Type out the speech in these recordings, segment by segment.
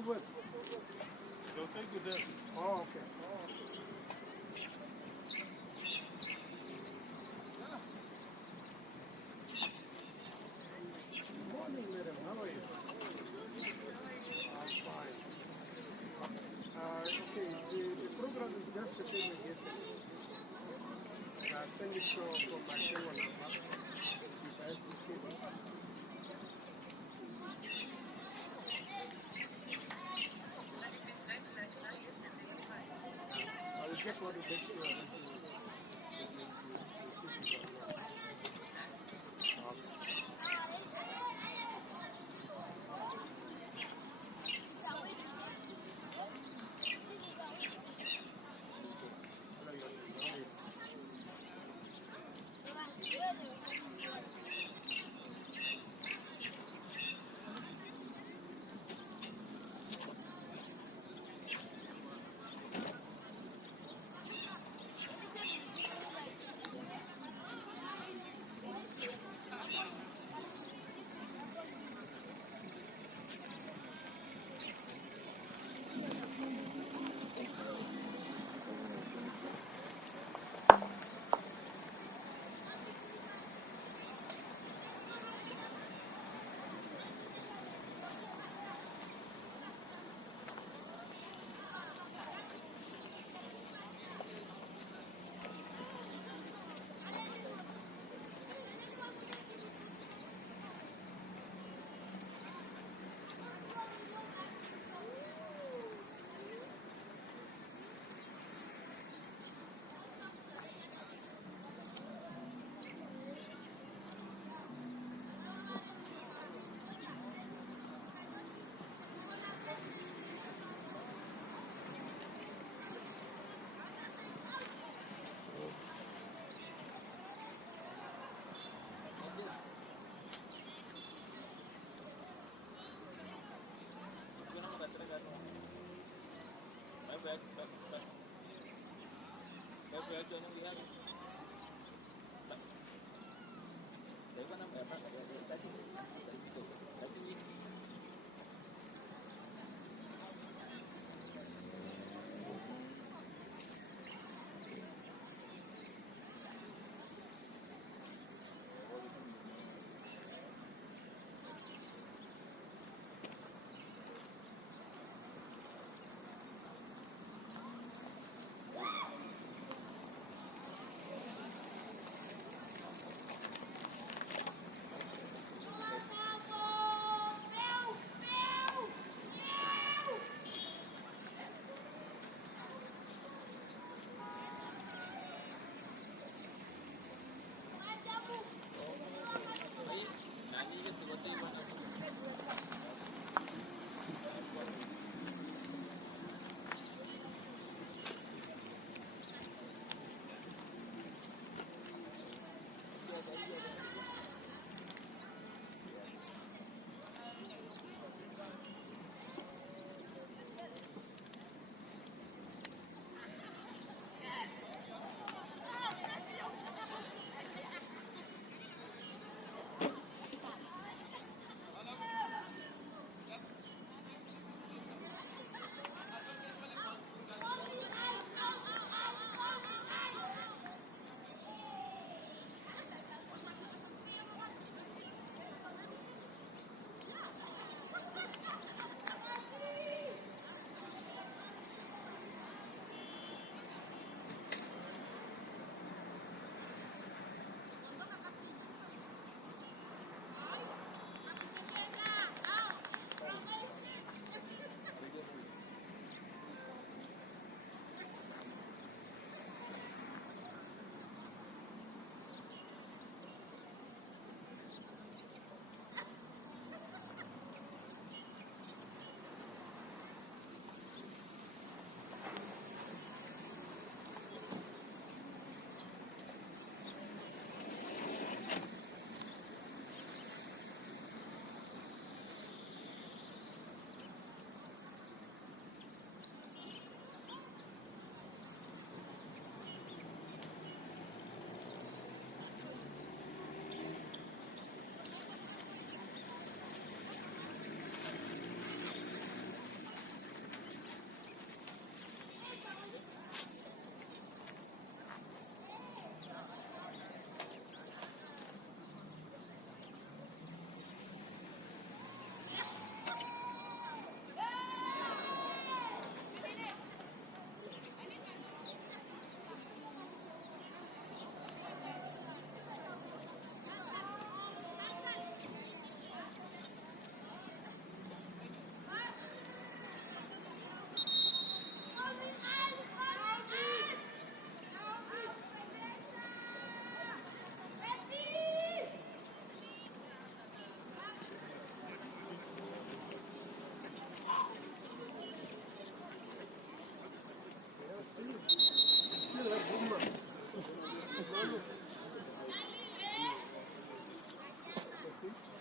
forward. They'll take you there. Oh, okay. Good morning, madam. How are you? I'm fine. Okay, the program is just the same as yesterday. I send it from my cell number. If I have to see it. I will just want to make sure that you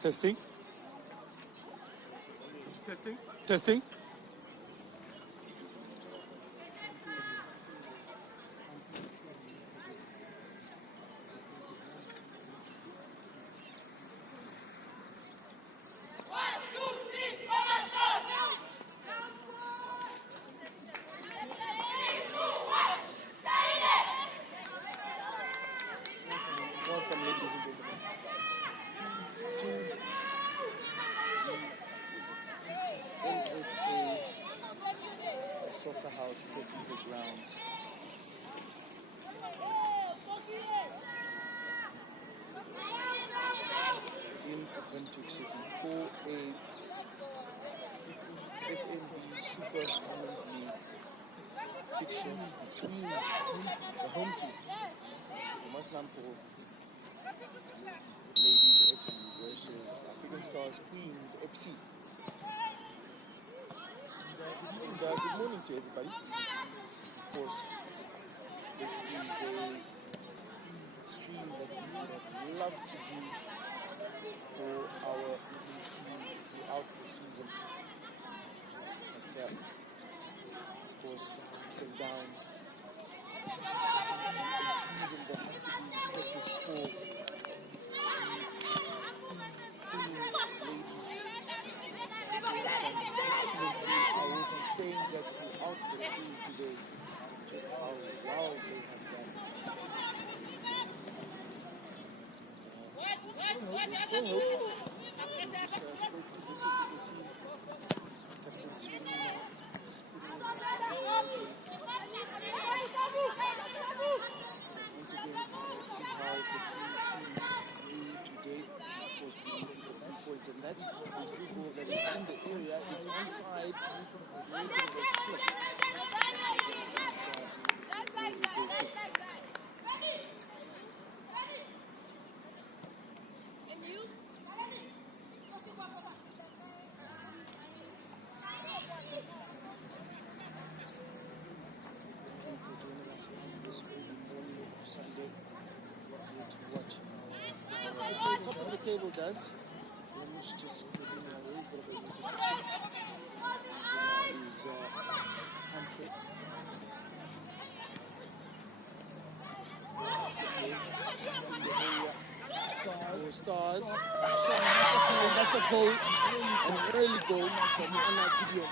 Testing. Testing. Testing. Welcome, ladies and gentlemen, to the NFA Soccer House Technical Grounds. In Windhoek City for a FNB Super Women's League fixture between the home team, Khomas Nampol Ladies FC versus African Stars Queens FC. And good morning to everybody. Of course, this is a stream that we would have loved to do for our women's team throughout the season. But of course, ups and downs. A season that has to be respected for Queens, ladies, excellently. I will be saying that throughout the stream today, just how well they have done. There's still hope. We just spoke to the technical team. Captain Sweeney just putting it once again, let's see how the two teams do today. Of course, we're looking for 3 points, and that's the free ball that is in the area. It's onside. It's a little bit of a flip. Thank you for joining us on this early morning of Sunday. Here to watch our top of the table does. Let's just get in a little bit of a intersection. Is Hansen. In the area for Stars. And that's a goal, an early goal from Anna Gideon.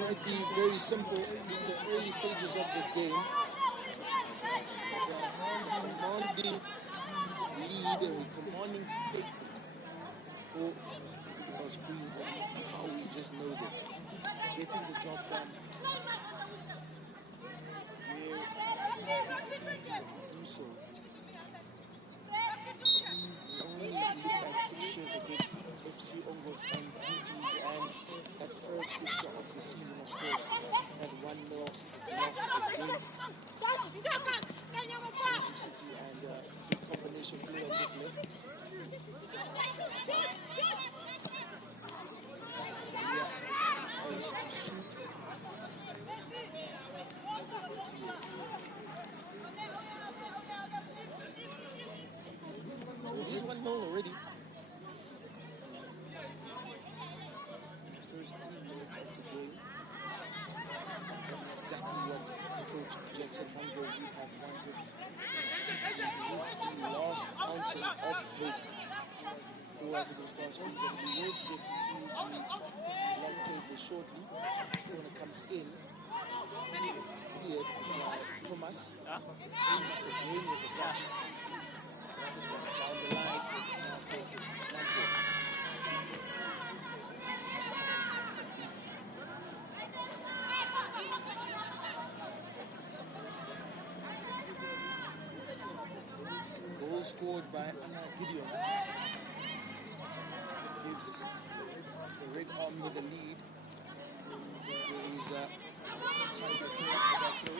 Might be very simple in the early stages of this game. But it's a commanding lead, a commanding statement for those Queens, and that's how we just know them. Getting the job done where it's easy to do so. We only look at fixtures against FC Ongos and Beauties, and that first fixture of the season, of course, that 1-0 loss against City, and good combination play on this left. Zalia tries to shoot. So it is 1-0 already. The first 3 minutes of the game. That's exactly what Coach Jackson Hunger would have wanted. With the last ounces of hope for African Stars Queens, and we will get to the long table shortly. When it comes in, it's cleared by Khomas. Khomas again with the touch. Down the line for Nampol. Goal scored by Anna Gideon gives the Red Army the lead. There is trying to catch with that throw.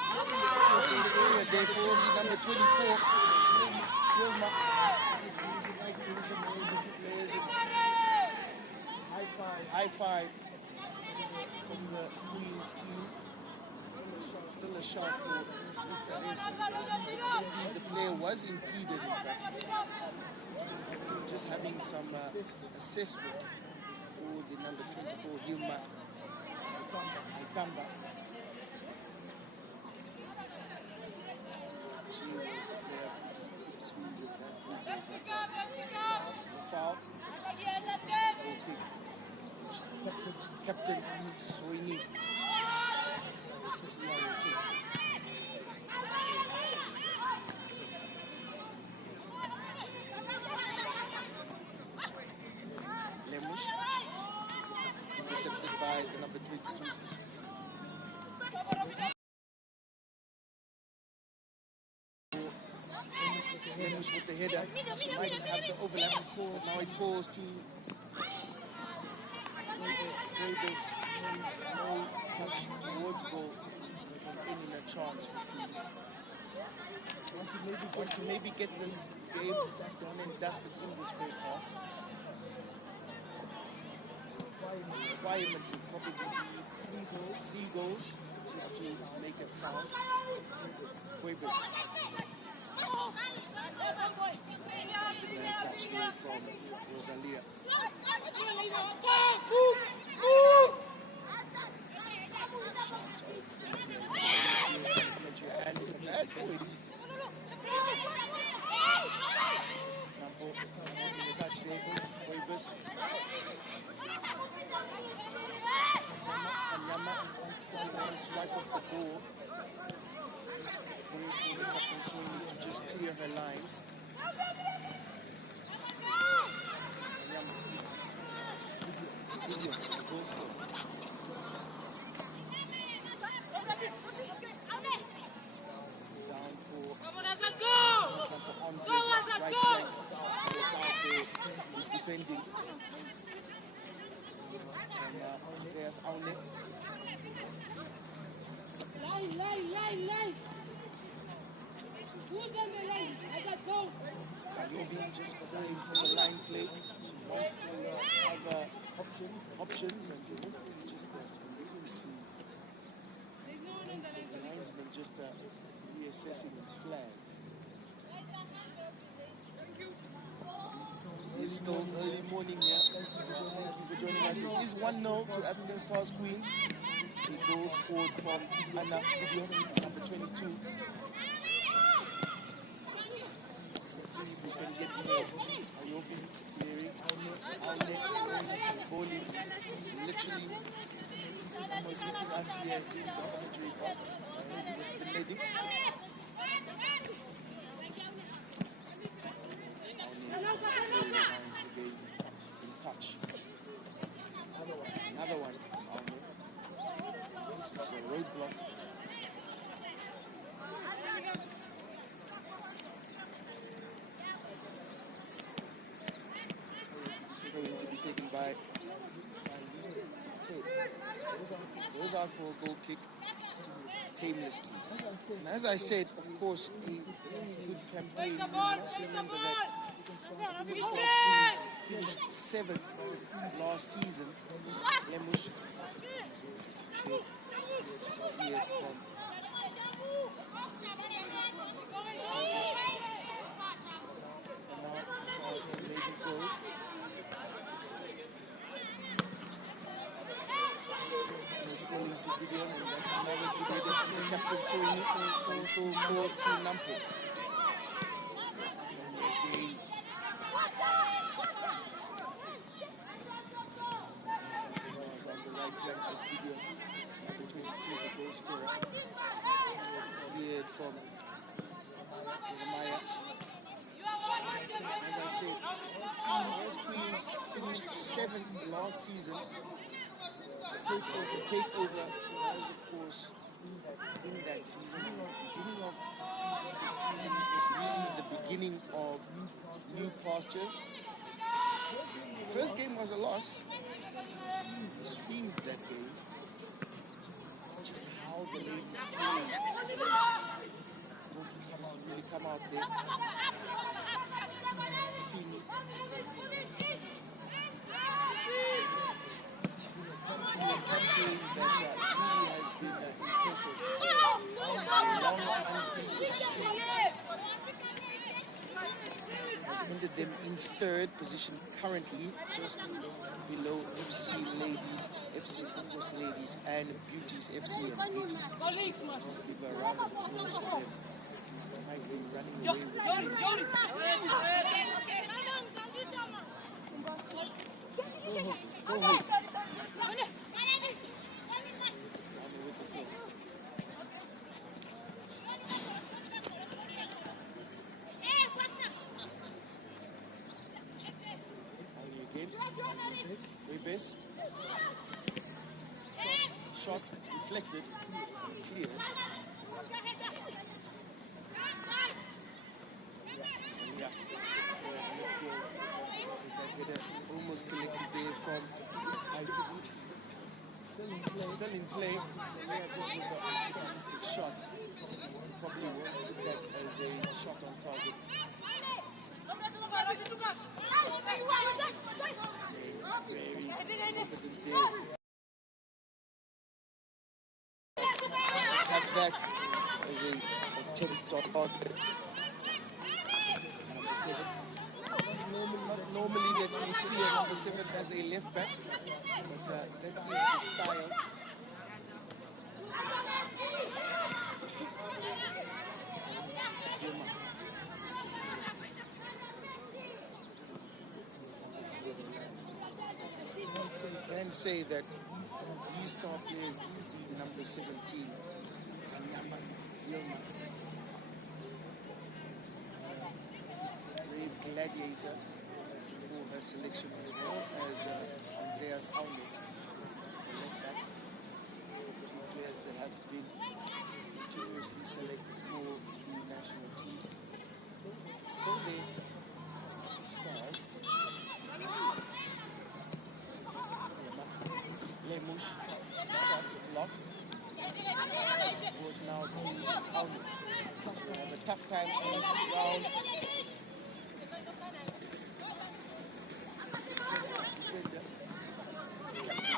In the area there for number 24, Wilma. It's like division between the two players. High five from the Queens team. Still a shout for Mr. Ref, the player was impeded, in fact. Just having some assessment for the number 24, Hilma Aitamba. She was the player through with that foul. Goal kick. Captain Soini. Lemush, intercepted by the number 22. Lemush with the header. She might have the overlap, but now it falls to Davis. No touch towards goal. And in a chance for Queens. Want to maybe get this game done and dusted in this first half. Requirement would probably be 3 goals just to make it sound. Quebis. Just a bad touch there from Rosalia. Shots of and it's a bad throw. Nampol having a touch there. Quebis. Kanyama and swipe off the ball. Just going for the captain, so we need to just clear her lines. Kanyama. Gideon, the goal scorer. Down for on this right flank. Look out there with defending. Andreas Aune. Kayovin just calling for the line play. She wants to have options and the referee just the linesman just reassessing his flags. It's still early morning here. Thank you for joining us. It is 1-0 to African Stars Queens. The goal scored from Anna Gideon, number 22. Let's see if we can get more. Ayofi, Thierry, Aune, Bolins, literally almost hitting us here in the commentary box with the medics. Again in touch. Another one. This is a roadblock. Going to be taken by goes out for a goal kick. Tamelessly. And as I said, of course, a very good campaign. You must remember that African Stars Queens finished 7th last season. Lemush just cleared from. And now Stars can maybe go. He's falling to Gideon, and that's another good header from the captain Soini, who still falls to Nampol. Soini again. Was on the right flank of Gideon, number 22, the goal scorer. Cleared from Jeremiah. As I said, Stars Queens finished 7th last season. The takeover was, of course, in that season. At the beginning of the season, it was really the beginning of new pastures. The first game was a loss. We streamed that game. Just how the ladies played. Goalkeeper has to really come out there. Fini. It's been a campaign that really has been impressive. long unbeaten streak has ended them in third position currently, just below FC Ladies, FC Khomas Ladies, and Beauties FC and Beauties. Just give a round of applause for them. Might be running away with it. Still hope. With the flow. Again. Rebase. Shot deflected. Cleared. Yeah. Midfield. That header almost collected there from Ivory. Still in play. So yeah, just with the opportunistic shot. Probably won't put that as a shot on target. He's very competent there. Let's have that as a attempt on target. Number 7. It's not normally that you would see a number 7 as a left back, but that is the style. You can say that these star players is the number 17, brave gladiator for her selection, as well as Andreas Aune, the left back. Two players that have been continuously selected for the national team. Still there, stars. Lemush, shot blocked. Brought now to Aune. She'll have a tough time to round.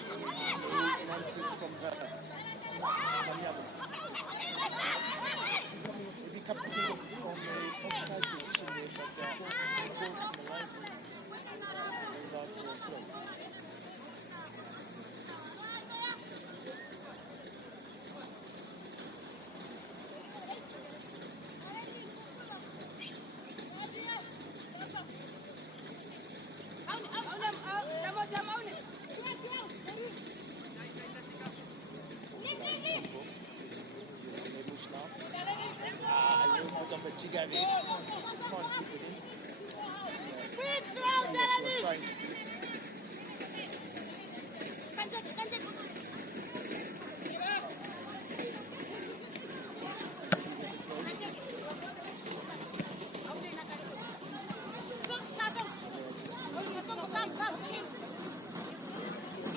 So no nonsense from her. Kanyama. Maybe coming from an offside position there, but the ball from the linesman goes out for a throw. Come on, keep it in. See what she was trying to do.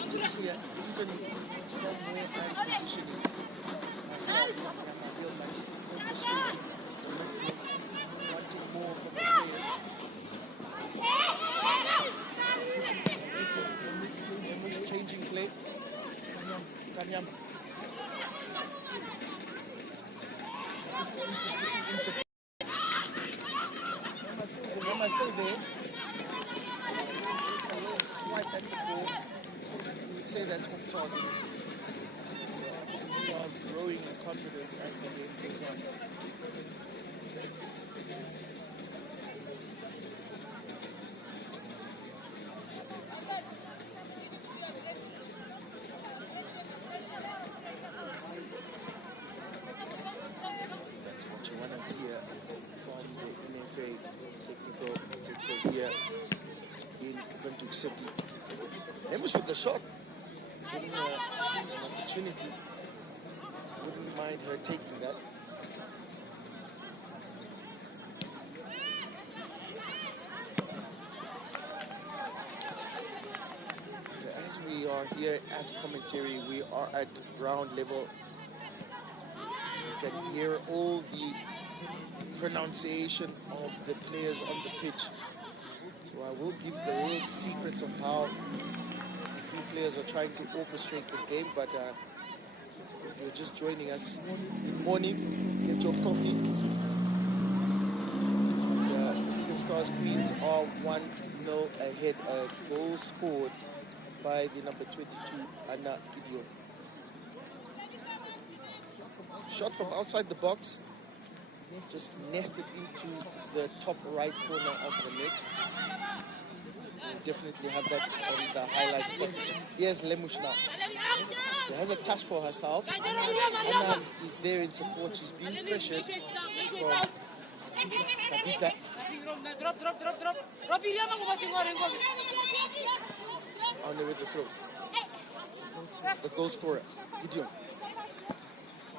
Just here, even from where I'm positioning myself, I'm just orchestrating the midfield, wanting more from the players. Almost changing play. Kanyama. Kanyama still there. It's a little swipe at the ball. You would say that's off target. So I think the Stars growing in confidence as the game goes on. That's what you want to hear from the NFA technical sector here in Windhoek City. Amos with the shot, getting an opportunity. Wouldn't mind her taking that. So as we are here at commentary, we are at ground level. You can hear all the pronunciation of the players on the pitch. So I will give the little secrets of how a few players are trying to orchestrate this game, but the If you're just joining us, good morning. Get your coffee. And African Stars Queens are 1-0 ahead. A goal scored by the number 22, Anna Gideon. Shot from outside the box, just nested into the top right corner of the net. We'll definitely have that on the highlights. But here's Lemush now. She has a touch for herself. Anna is there in support. She's being pressured from Kavita. On with the throw. The goal scorer, Gideon.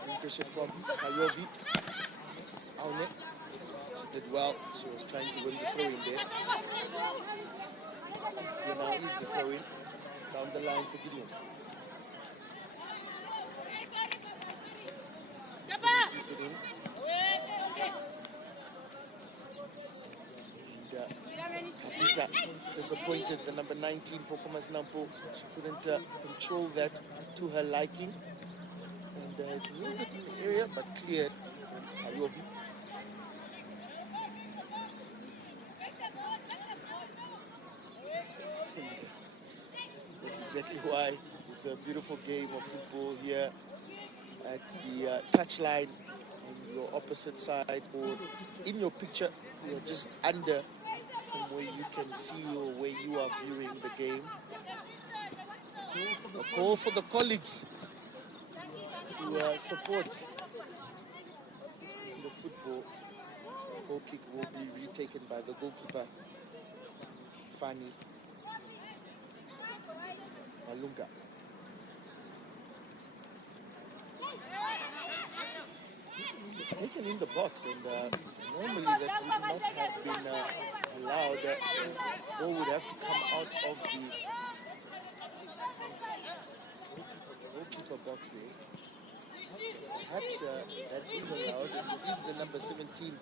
Being pressured from Kayovi. Aune. She did well. She was trying to win the throw in there. Here now is the throw in down the line for Gideon. Keep it in. And Kavita disappointed, the number 19 for Khomas Nampol. She couldn't control that to her liking. And it's a little bit in the area, but cleared. Kayovi. That's exactly why it's a beautiful game of football here at the touchline on your opposite side, or in your picture. You're just under from where you can see or where you are viewing the game. A call for the colleagues to support the football. The goal kick will be retaken by the goalkeeper, Fani Malunga. It's taken in the box, and normally that would not have been allowed. That ball would have to come out of the goalkeeper box there. Perhaps that is allowed, and it is the number 17,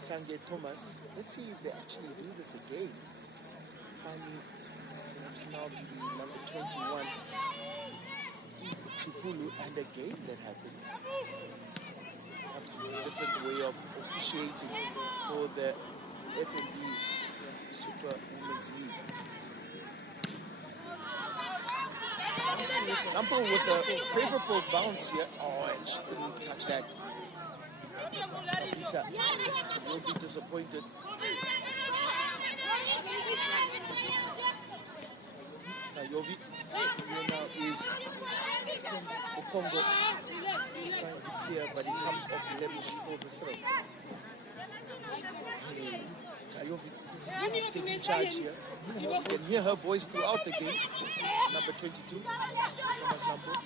Sange Thomas. Let's see if they actually do this again. Finally, now the number 21, Chipulu, and again that happens. Perhaps it's a different way of officiating for the FNB Super Women's League. Nampol with a favorable bounce here. Oh, and she couldn't touch that. Kavita, she will be disappointed. Kayovi, here now is Okongo. He's trying to tear, but he comes off Lemush for the throw. Kayovi is taking charge here. You can hear her voice throughout the game. Number 22, Khomas Nampol.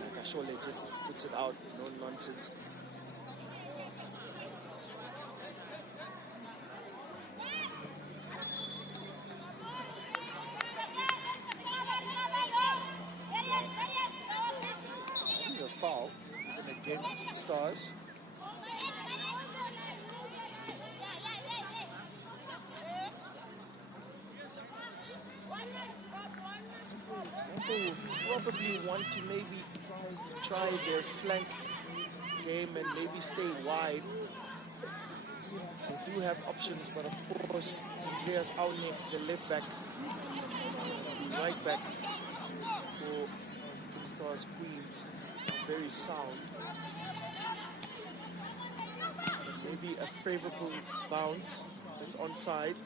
Nakashole just puts it out, no nonsense. It's a foul against Stars. Will probably want to maybe try their flank game and maybe stay wide. They do have options, but of course, Andreas Aune, the left back, the right back for Stars Queens, very sound. Maybe a favorable bounce that's onside,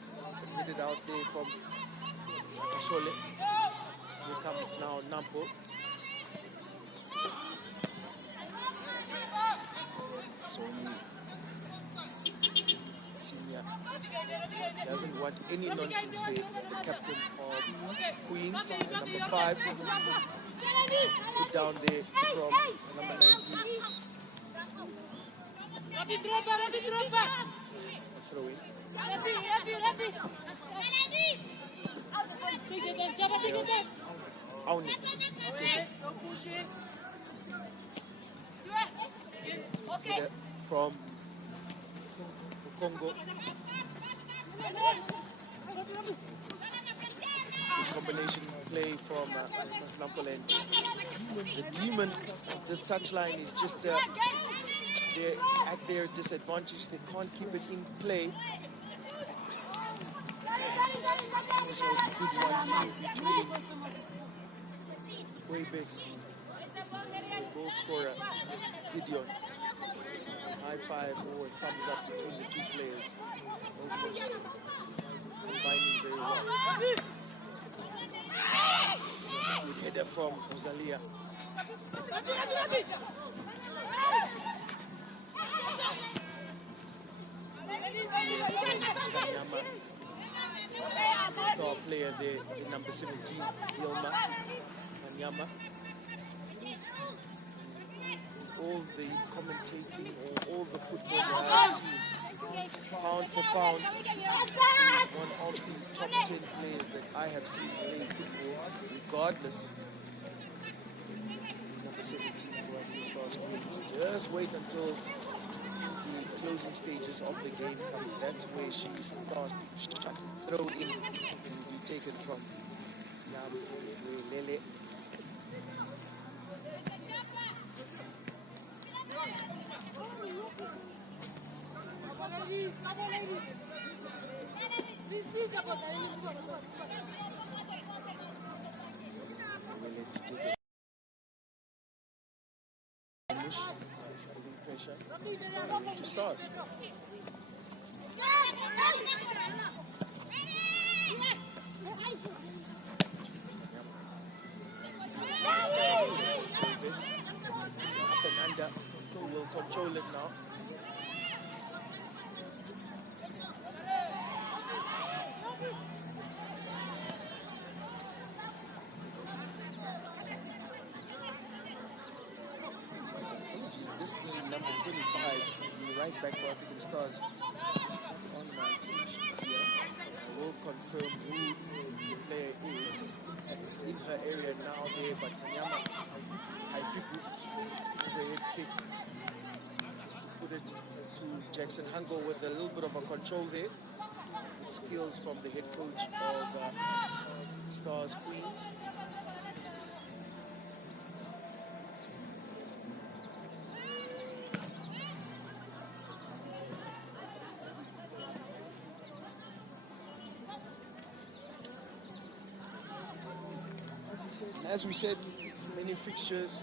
headed out there from Nakashole. Here comes now Nampol. Sony Senior doesn't want any nonsense there. The captain of Queens, number 5, put down there from number 19. A throw in. Aune. From Congo. play from Nampol, and the demon of this touchline is just they're at their disadvantage. They can't keep it in play. So good 1-2 between Khomas, the goal scorer, Gideon. High five or thumbs up between the two players. Almost combining very well. Good header from Rosalia. Kanyama, star player there, the number 17, Hilma Kanyama. All the commentating or all the football that I've seen, pound for pound, one of the top 10 players that I have seen play football, regardless. Number 17 for African Stars Queens. Just wait until the closing stages of the game comes. That's where she starts to throw in and be taken from Lele. Pressure to Stars. It's an up and under. We'll control it now. This is the number 25, the right back for African Stars. On my team sheet here, I will confirm who the player is. And it's in her area now there, but Kanyama Haifiku, overhead kick, just to put it to Jackson Hango with a little bit of a control there. Good skills from the head coach of Stars Queens. As we said, many fixtures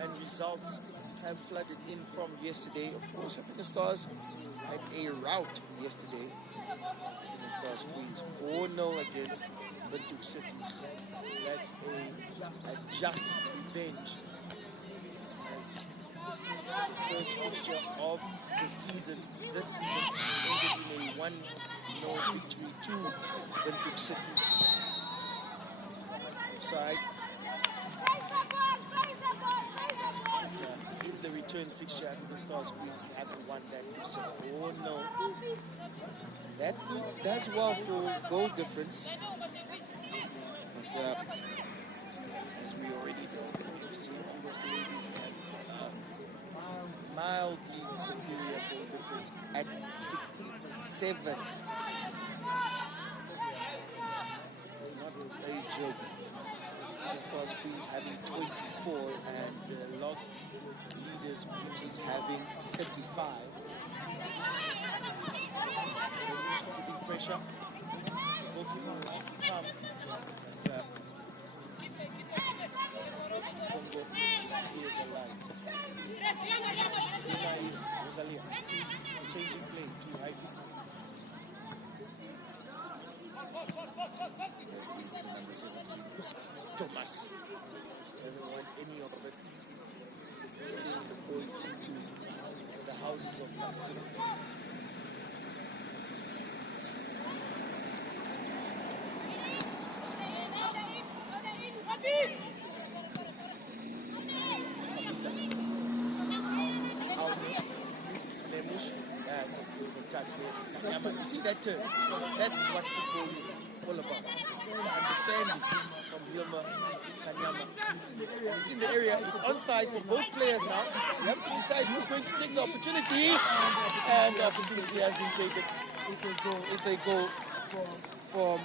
and results have flooded in from yesterday. Of course, African Stars had a rout yesterday. African Stars Queens 4-0 against Windhoek City. That's a just revenge, as the first fixture of the season, this season, ended in a 1-0 victory to Windhoek City. Offside. In the return fixture, African Stars Queens haven't won that fixture 4-0. That does well for goal difference. But as we already know, we've seen August ladies have mildly superior goal difference at 67. It's not a joke. Stars Queens having 24 and the log leaders Beauties having 35. Giving pressure. Goalkeeper will have to come. But Congo just clears the lines. Winner is Rosalia. Changing play to Haifiku. That is number 17. Khomas doesn't want any of it. He's getting the ball into the houses of Pastor. That's a beautiful touch there. You see that turn? That's what football is all about. The understanding from Hilma Kanyama. And it's in the area, it's onside for both players now. You have to decide who's going to take the opportunity. And the opportunity has been taken. It's a goal from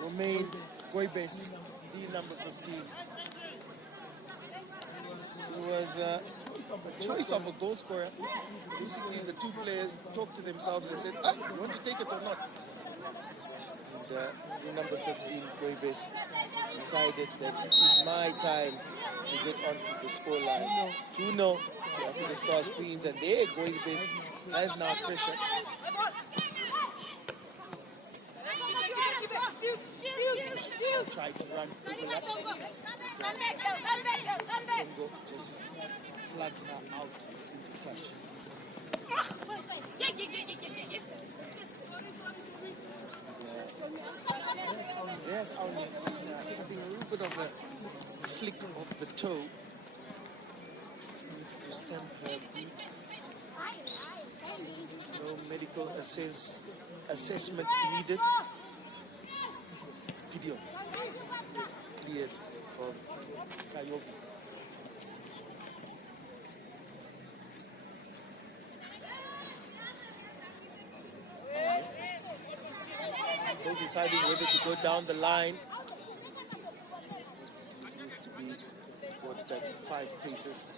Romain Goibes, the number 15. It was a choice of a goal scorer. Basically, the two players talked to themselves and said, you want to take it or not? And the number 15, Goibes, decided that it is my time to get onto the scoreline. 2-0 to African Stars Queens, and there Goibes has now pressure. Tried to run overlap. Congo just floods her out into touch. There's only just having a little bit of a flick of the toe. Just needs to stamp her boot. No medical assessment needed. Gideon cleared from Kayovi. Still deciding whether to go down the line. Just needs to be brought back 5 paces.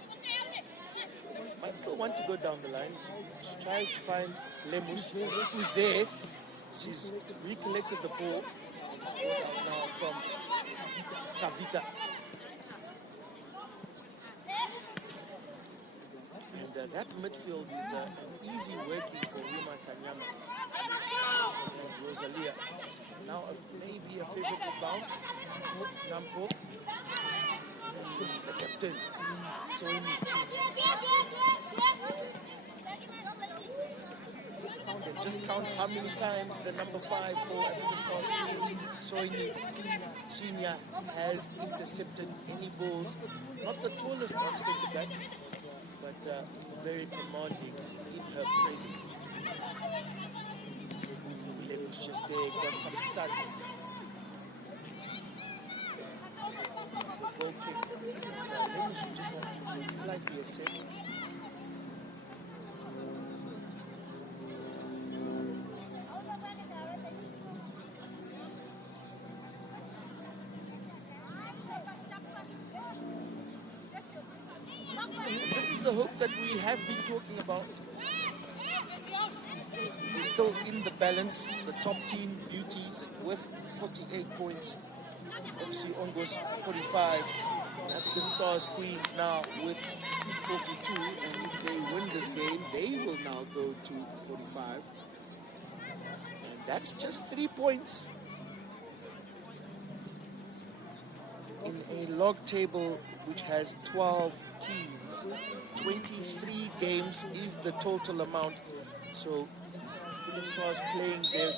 Might still want to go down the line. She tries to find Lemus, who's there. She's recollected the ball. It's brought out now from Kavita. And that midfield is an easy working for Rima Kanyama and Rosalia. Now maybe a favorable bounce. Nampol. The captain, Soini. Just count how many times the number 5 for African Stars Queens, Soini Senior, has intercepted any balls. Not the tallest of centre backs, but very commanding in her presence. Lemus just there, got some studs. It's a goal kick. Lemus should just have to be slightly assessed. This is the hope that we have been talking about. It is still in the balance. The top team, Beauties, with 48 points. FC Ongos 45. African Stars Queens now with 42. And if they win this game, they will now go to 45. And that's just 3 points. In a log table which has 12 teams, 23 games is the total amount. So African Stars playing their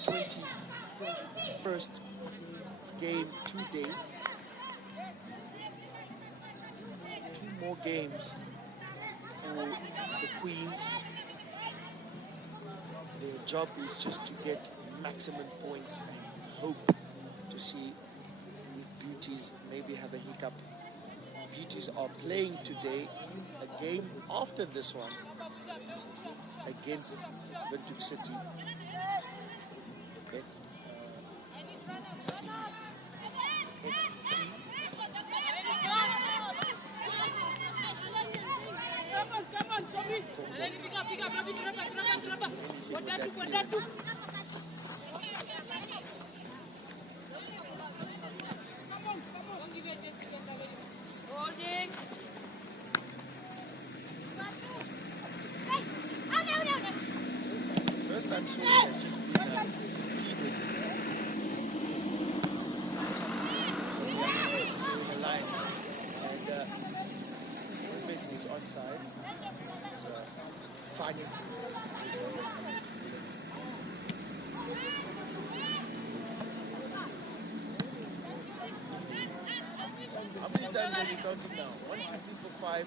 21st game today. 2 more games for the Queens. Their job is just to get maximum points and hope to see if Beauties maybe have a hiccup. Beauties are playing today a game after this one against Windhoek City. FC. It's the first time Sony has just been heated. So the is clearing the lines, and Khomas is onside. It's Fani. How many times are we counting now? 1, 2, 3, 4, 5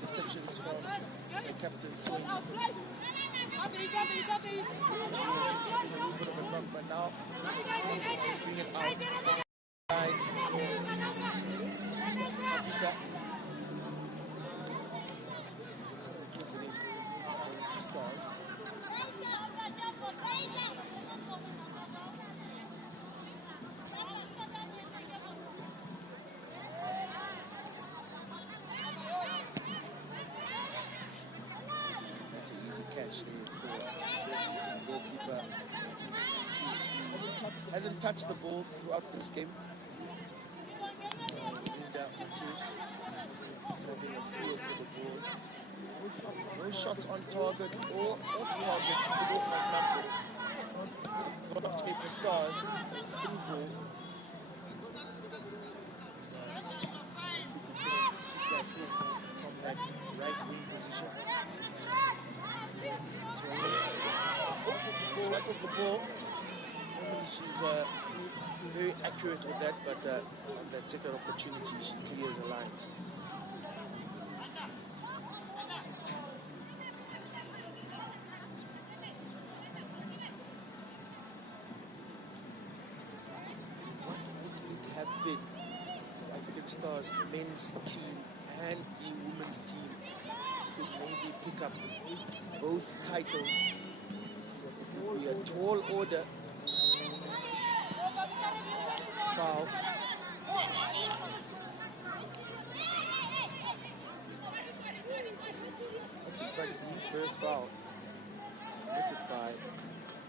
deceptions from the captain Swing. So we're just having a little bit of a knock, but now bring it out. Line for Avita. Keep it in to Stars. hasn't touched the ball throughout this game. Linda Matthews is having a feel for the ball. No shots on target or off target for Khomas Nampol. Got for Stars, through ball. From that right wing position. Swipe of the ball. Normally she's very accurate with that, but on that second opportunity she clears the lines. What would it have been if African Stars men's team and the women's team could maybe pick up both titles? It would be a tall order. Foul. That's in fact the first foul committed by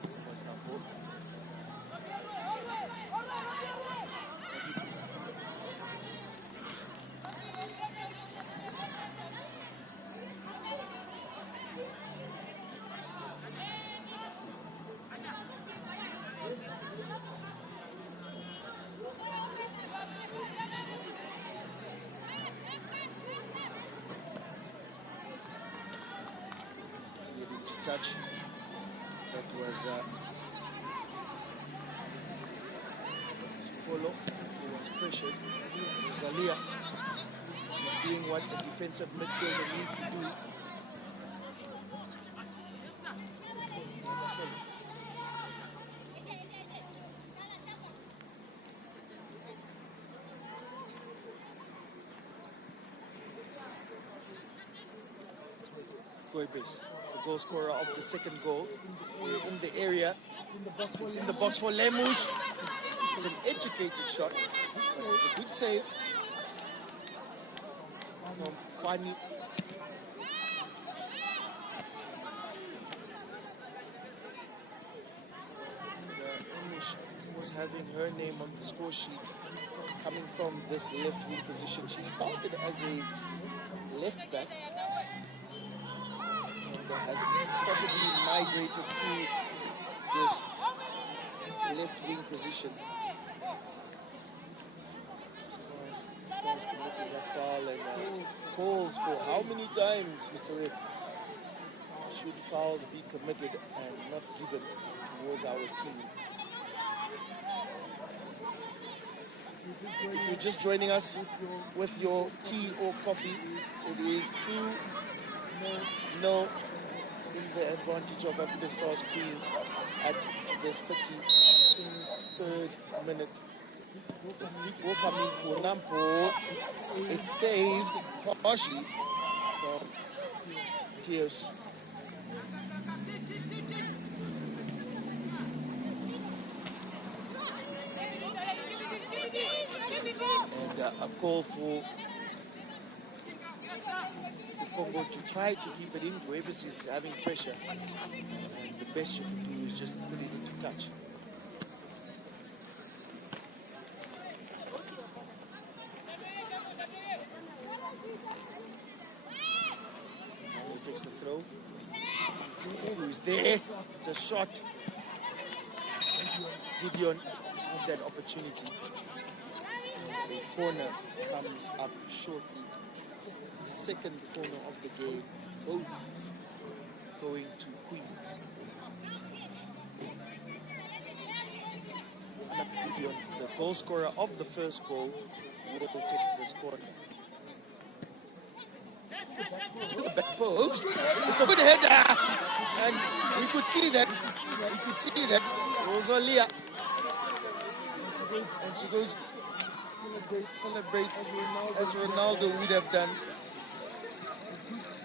Khomas Nampol. Touch. That was Polo, who was pressured. Rosalia is doing what a defensive midfielder needs to do. Khomas, the goal scorer of the second goal. We're in the area. It's in the box for Lemush. It's an educated shot, but it's a good save from Fani. Lemush was having her name on the score sheet coming from this left wing position. She started as a left back. Has probably migrated to this left wing position. Stars committing that foul and calls for how many times, Mr. Ref, should fouls be committed and not given towards our team? If you're just joining us with your tea or coffee, it is 2-0 in the advantage of African Stars Queens at this 33rd minute. The free ball coming for Nampol. It's saved partially from Tears. And a call for Congo to try to keep it in. Khomas is having pressure, and the best you can do is just put it into touch. And he takes the throw. Who's there? It's a shot. Gideon had that opportunity. The corner comes up shortly. Second corner of the game, both going to Queens. Gideon, the goal scorer of the first goal, will take this corner. To the back post. It's a good header, and we could see that. Rosalia, and she goes celebrates as Ronaldo would have done.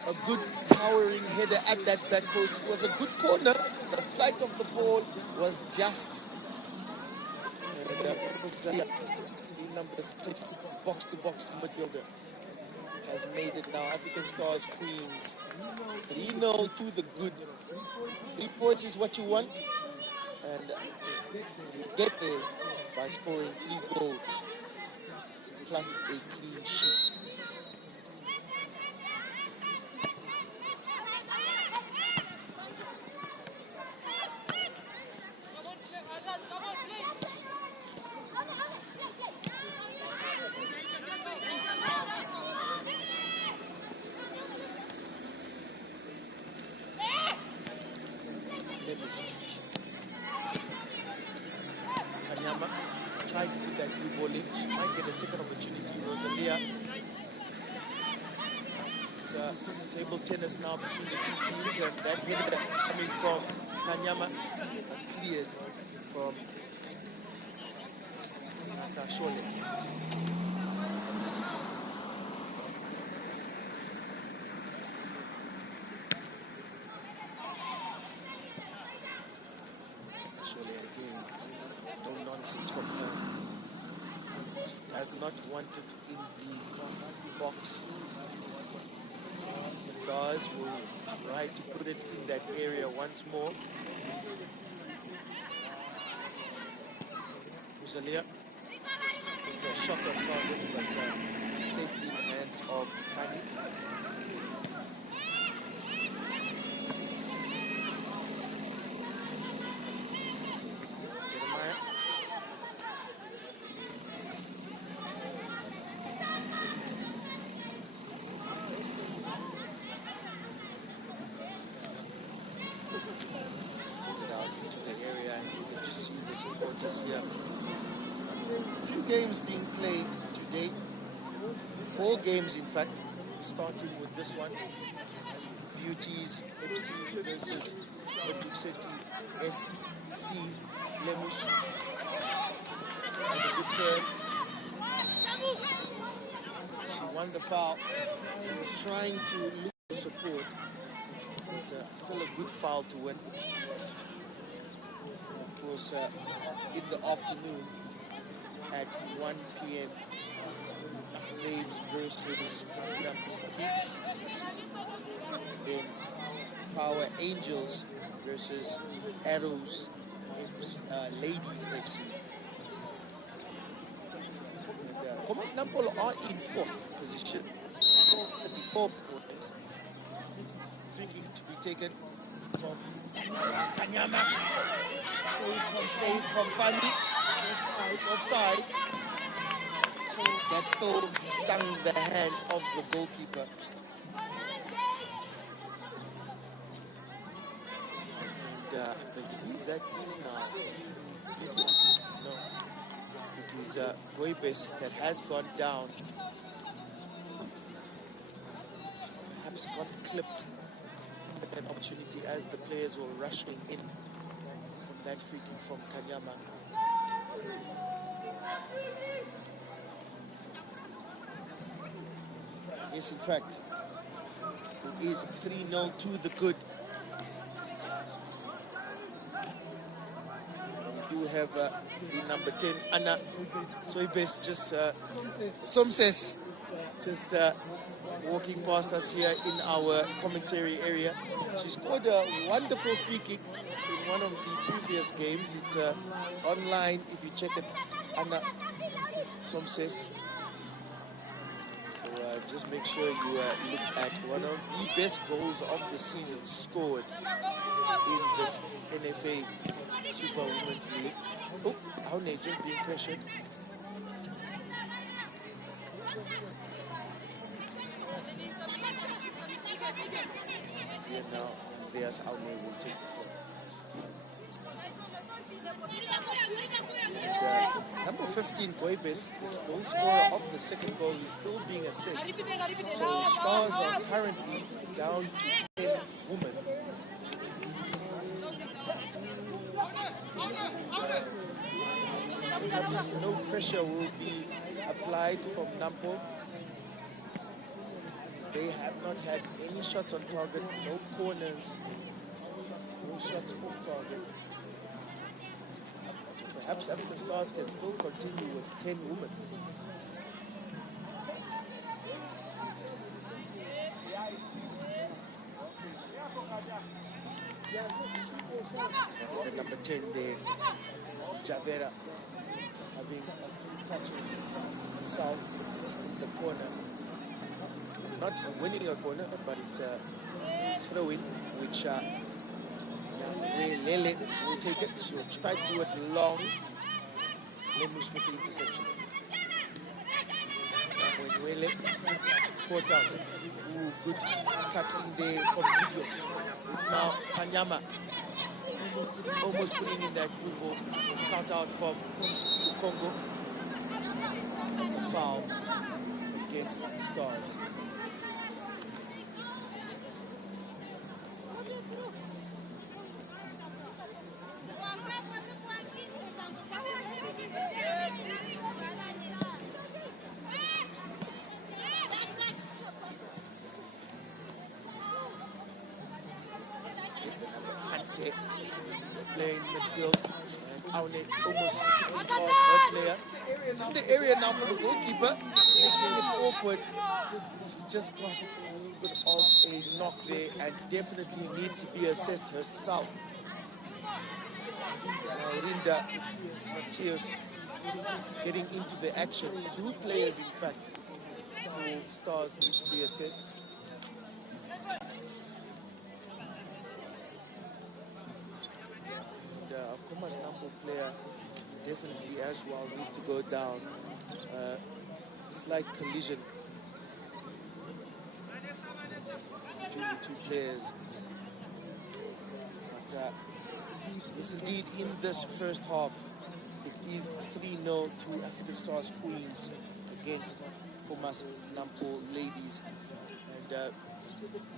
A good towering header at that back post. It was a good corner. The flight of the ball was just. And number 6, box-to-box midfielder, has made it now. African Stars Queens 3-0 to the good. 3 points is what you want. and get there by scoring 3 goals plus a clean sheet. Kanyama tried to put that through ball in. She might get a second opportunity. Rosalia. It's table tennis now between the two teams, and that header coming from Kanyama cleared from Nakashole. Again, no nonsense from her. She does not want it in the box. Taz will try to put it in that area once more. Rosalia, a shot on target, but safely in the hands of Fanny. Here. A few games being played today, 4 games in fact, starting with this one. Beauties FC versus City SC Flemish. And a good turn. She won the foul. She was trying to look for support, but still a good foul to win. Of course, in the afternoon at 1 p.m. after Babes versus Nampol. Then Power Angels versus Arrows Ladies FC. And Khomas Nampol are in 4th position, 34 points. Free kick to be taken from Kanyama. Saved from Fanny. It's offside. That still stung the hands of the goalkeeper. And I believe that is now no. It is Goibes that has gone down. Perhaps got clipped an opportunity as the players were rushing in. That free kick from Kanyama. Yes, in fact, it is 3-0 to the good. We do have the number 10, Anna Soibes, just Somses, just walking past us here in our commentary area. She scored a wonderful free kick in one of the previous games. It's online if you check it, Anna Somses. So just make sure you look at one of the best goals of the season scored in this NFA Super Women's League. Oh, Aune just being pressured. Here now, Andreas Aune will take the floor. And, number 15, Goibes, the goal scorer of the second goal, is still being assessed. So Stars are currently down to 10 women. Perhaps no pressure will be applied from Nampol. They have not had any shots on target, no corners, no shots off target. So perhaps African Stars can still continue with 10 women. That's the number turn there. Javera having a few touches south in the corner. Not winning a corner, but it's a throw-in, which Lele will take it. She'll try to do it long. Lemush with the interception. When Wele caught out. Ooh, good cut in there from Gideon. It's now Kanyama. Almost putting in that through ball. It's count out from Congo. It's a foul against Stars. Playing midfield, and Aune almost skipping past her player. It's in the area now for the goalkeeper, making it awkward. She just got a little bit of a knock there and definitely needs to be assessed herself. Rinda Mateus getting into the action. Two players, in fact, for Stars need to be assessed. Khomas Nampol player definitely as well needs to go down. Slight collision between the two players. But yes, indeed, in this first half, it is 3-0 to African Stars Queens against Khomas Nampol Ladies. And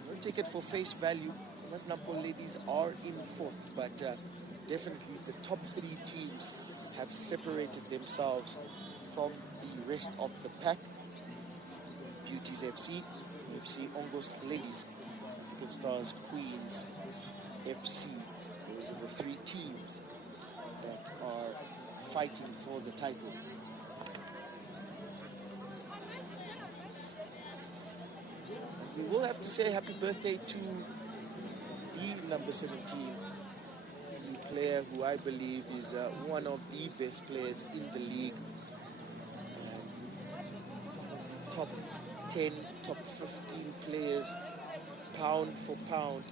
we'll take it for face value. Khomas Nampol Ladies are in fourth, but definitely the top three teams have separated themselves from the rest of the pack. Beauties FC, FC Ongos Ladies, African Stars Queens, FC. Those are the three teams that are fighting for the title. And we will have to say happy birthday to the number 17. Player who I believe is one of the best players in the league. Top 10, top 15 players, pound for pound.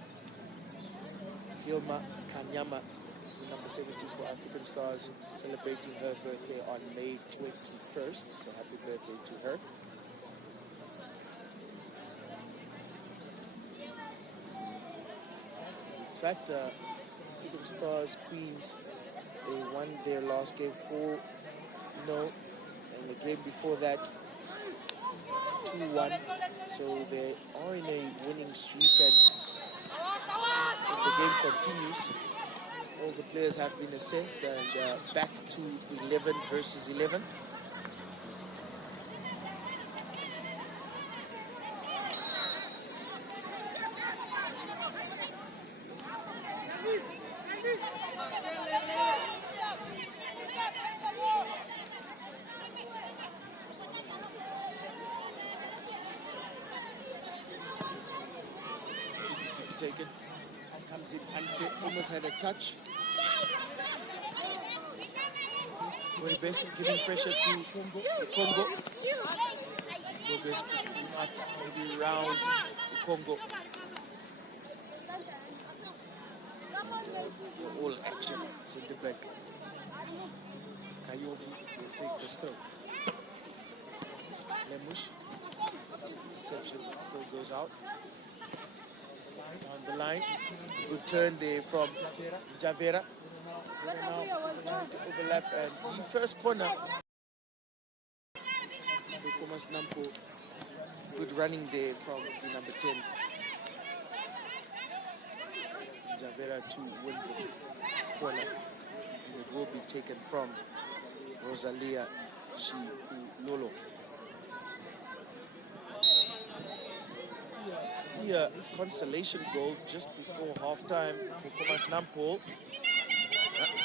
Hilma Kanyama, the number 17 for African Stars, celebrating her birthday on May 21st. So happy birthday to her. In fact, African Stars Queens, they won their last game 4-0, and the game before that 2-1. So they are in a winning streak, and as the game continues, all the players have been assessed and back to 11 versus 11. Taken. Comes in Hanse, almost had a touch. We're basically giving pressure to Congo. We're basically not maybe round Congo. All action, centre back. Kayovi will take the throw. Lemush, interception still goes out. Down the line, good turn there from Javera. Now trying to overlap, and the first corner for Khomas Nampol. Good running there from the number 10. Javera to win the corner, and it will be taken from Rosalia Lolo. The consolation goal just before halftime for Khomas Nampol,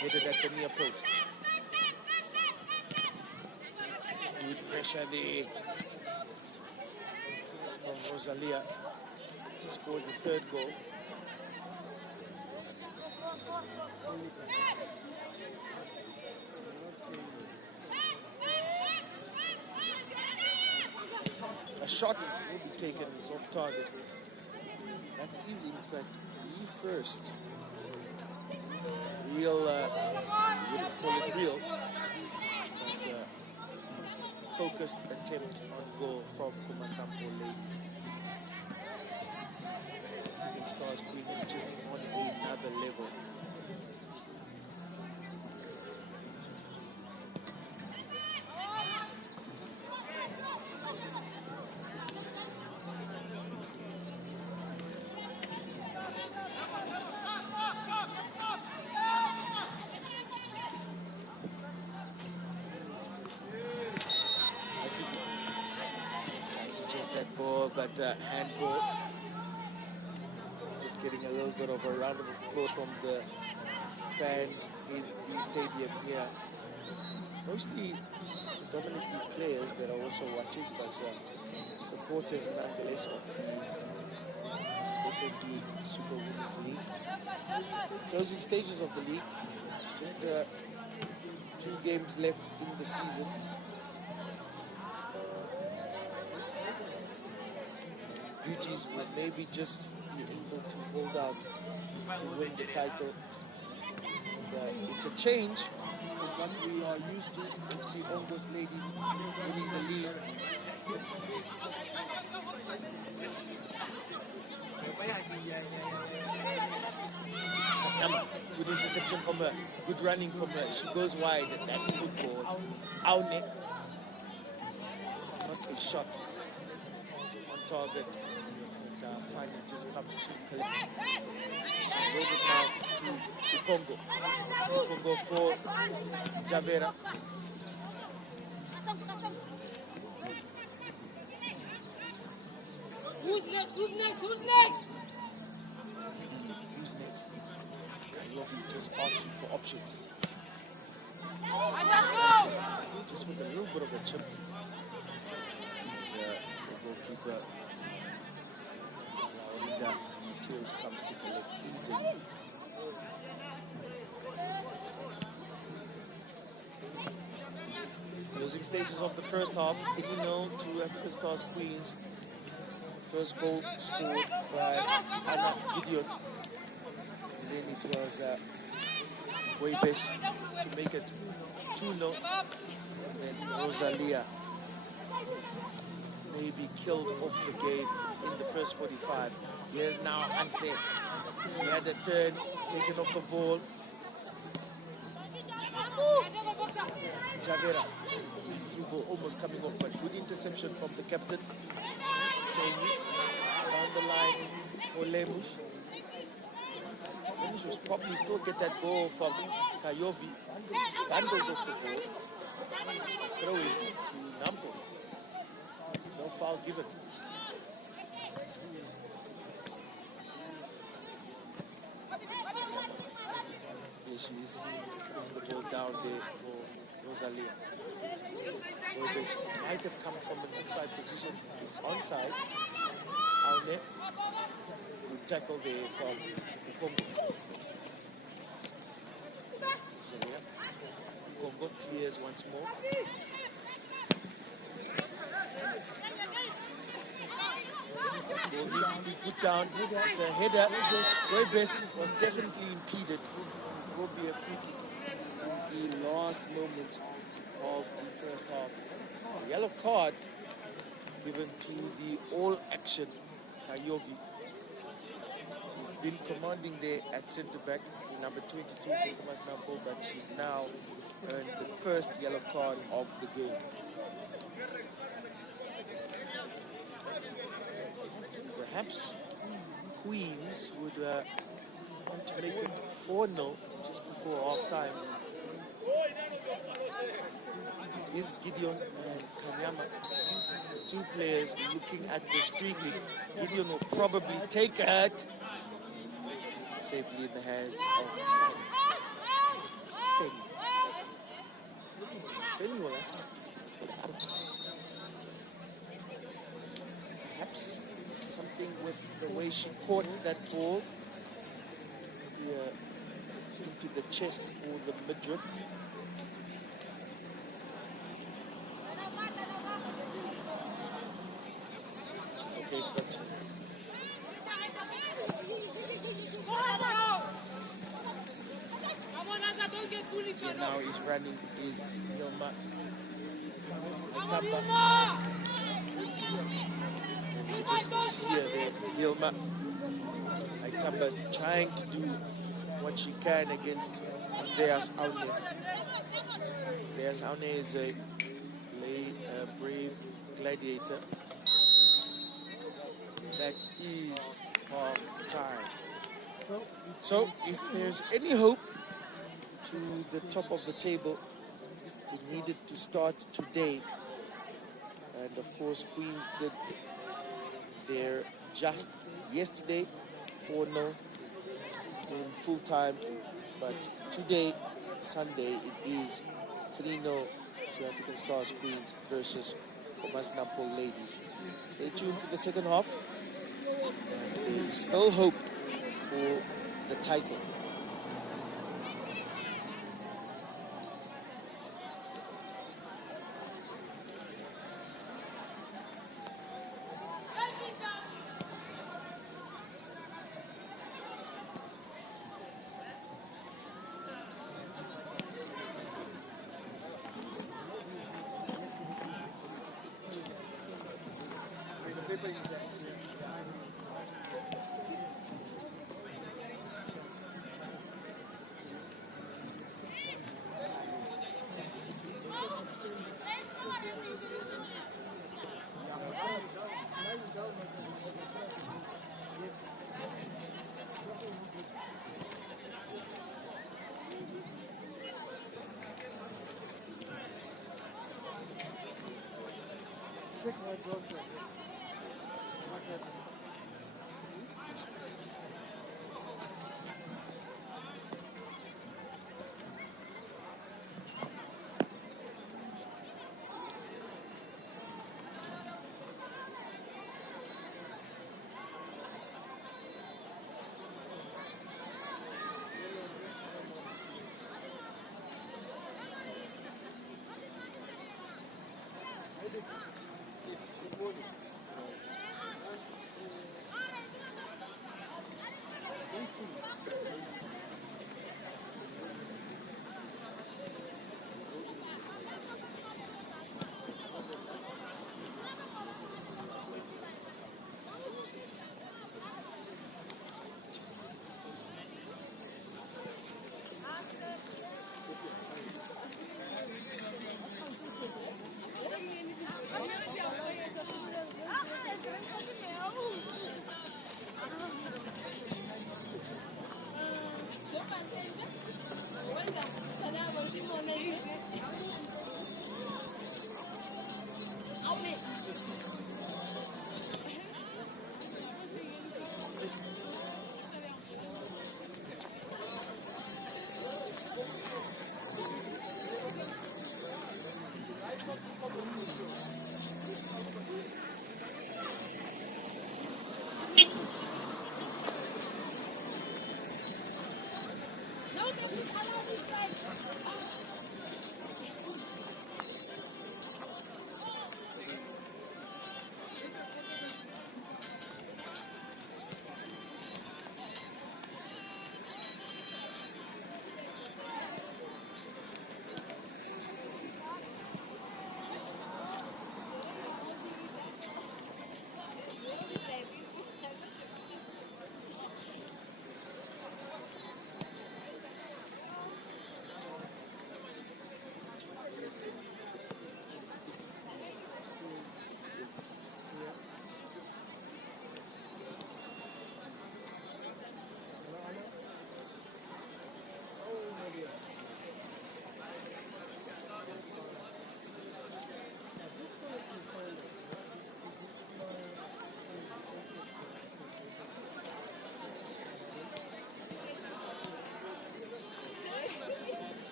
headed at the near post. Good pressure there from Rosalia. She scored the third goal. shot will be taken. It's off target. That is, in fact, the first real, you wouldn't call it real, but focused attempt on goal from Khomas Nampol ladies. African Stars Queen is just on another level. But handball. Just getting a little bit of a round of applause from the fans in the stadium here. Mostly predominantly players that are also watching, but supporters nonetheless of the FNB Super Women's League. Closing stages of the league. Just 2 games left in the season. Beauties will maybe just be able to hold out to win the title. And, it's a change from what we are used to. FC Ongo's ladies winning the league. Takama, good interception from her, good running from her. She goes wide, and that's football. Aune, not a shot on target. Finally just comes to collect. She goes it now to Congo. Congo for Javera. Who's next? Who's next? Who's next? Who's next? Kayovi just asking for options. Just with a little bit of a chip. And, the goalkeeper Tears comes to collect easily. Closing stages of the first half, 3-0 to African Stars Queens. First goal scored by Anna Gideon. And then it was Boybes to make it 2-0. And then Rosalia maybe killed off the game in the first 45. Here's now Hansen. She had a turn, taken off the ball. Javera, through ball almost coming off, but good interception from the captain. Tsenyi down the line for Lemush. Lemush was probably still get that ball from Kayovi. Bundles off the ball. Throw it to Nampol. No foul given. She is putting the ball down there for Rosalia. Boybes might have come from an offside position. It's onside. Aune. Good tackle there from Congo. Rosalia. Congo clears once more. Ball needs to be put down. It's a header. Boybes was definitely impeded. Will be a free kick in the last moments of the first half. A yellow card given to the all-action Kayovi. She's been commanding there at centre-back, number 22 for Khomas Nampol, but she's now earned the first yellow card of the game. Perhaps Queens would want to make it 4-0 just before half-time. It is Gideon and Kanyama, the 2 players looking at this free kick. Gideon will probably take it safely in the hands of Feni. Feni will actually put it out. Perhaps something with the way she caught that ball. Into the chest or the midriff. indicates, but Come on, Asa, don't get bullied. here now is running is Yilma Come on, Tamba. Yuma. You just see here that Yilma Tamba trying to do what she can against Andreas Aune. Andreas Aune is a brave gladiator. That is half time. So if there's any hope to the top of the table, it needed to start today. And of course, Queens did their just yesterday, 4-0 in full time. But today, Sunday, it is 3-0 to African Stars Queens versus Khomas Nampol Ladies. Stay tuned for the second half. And there is still hope for the title.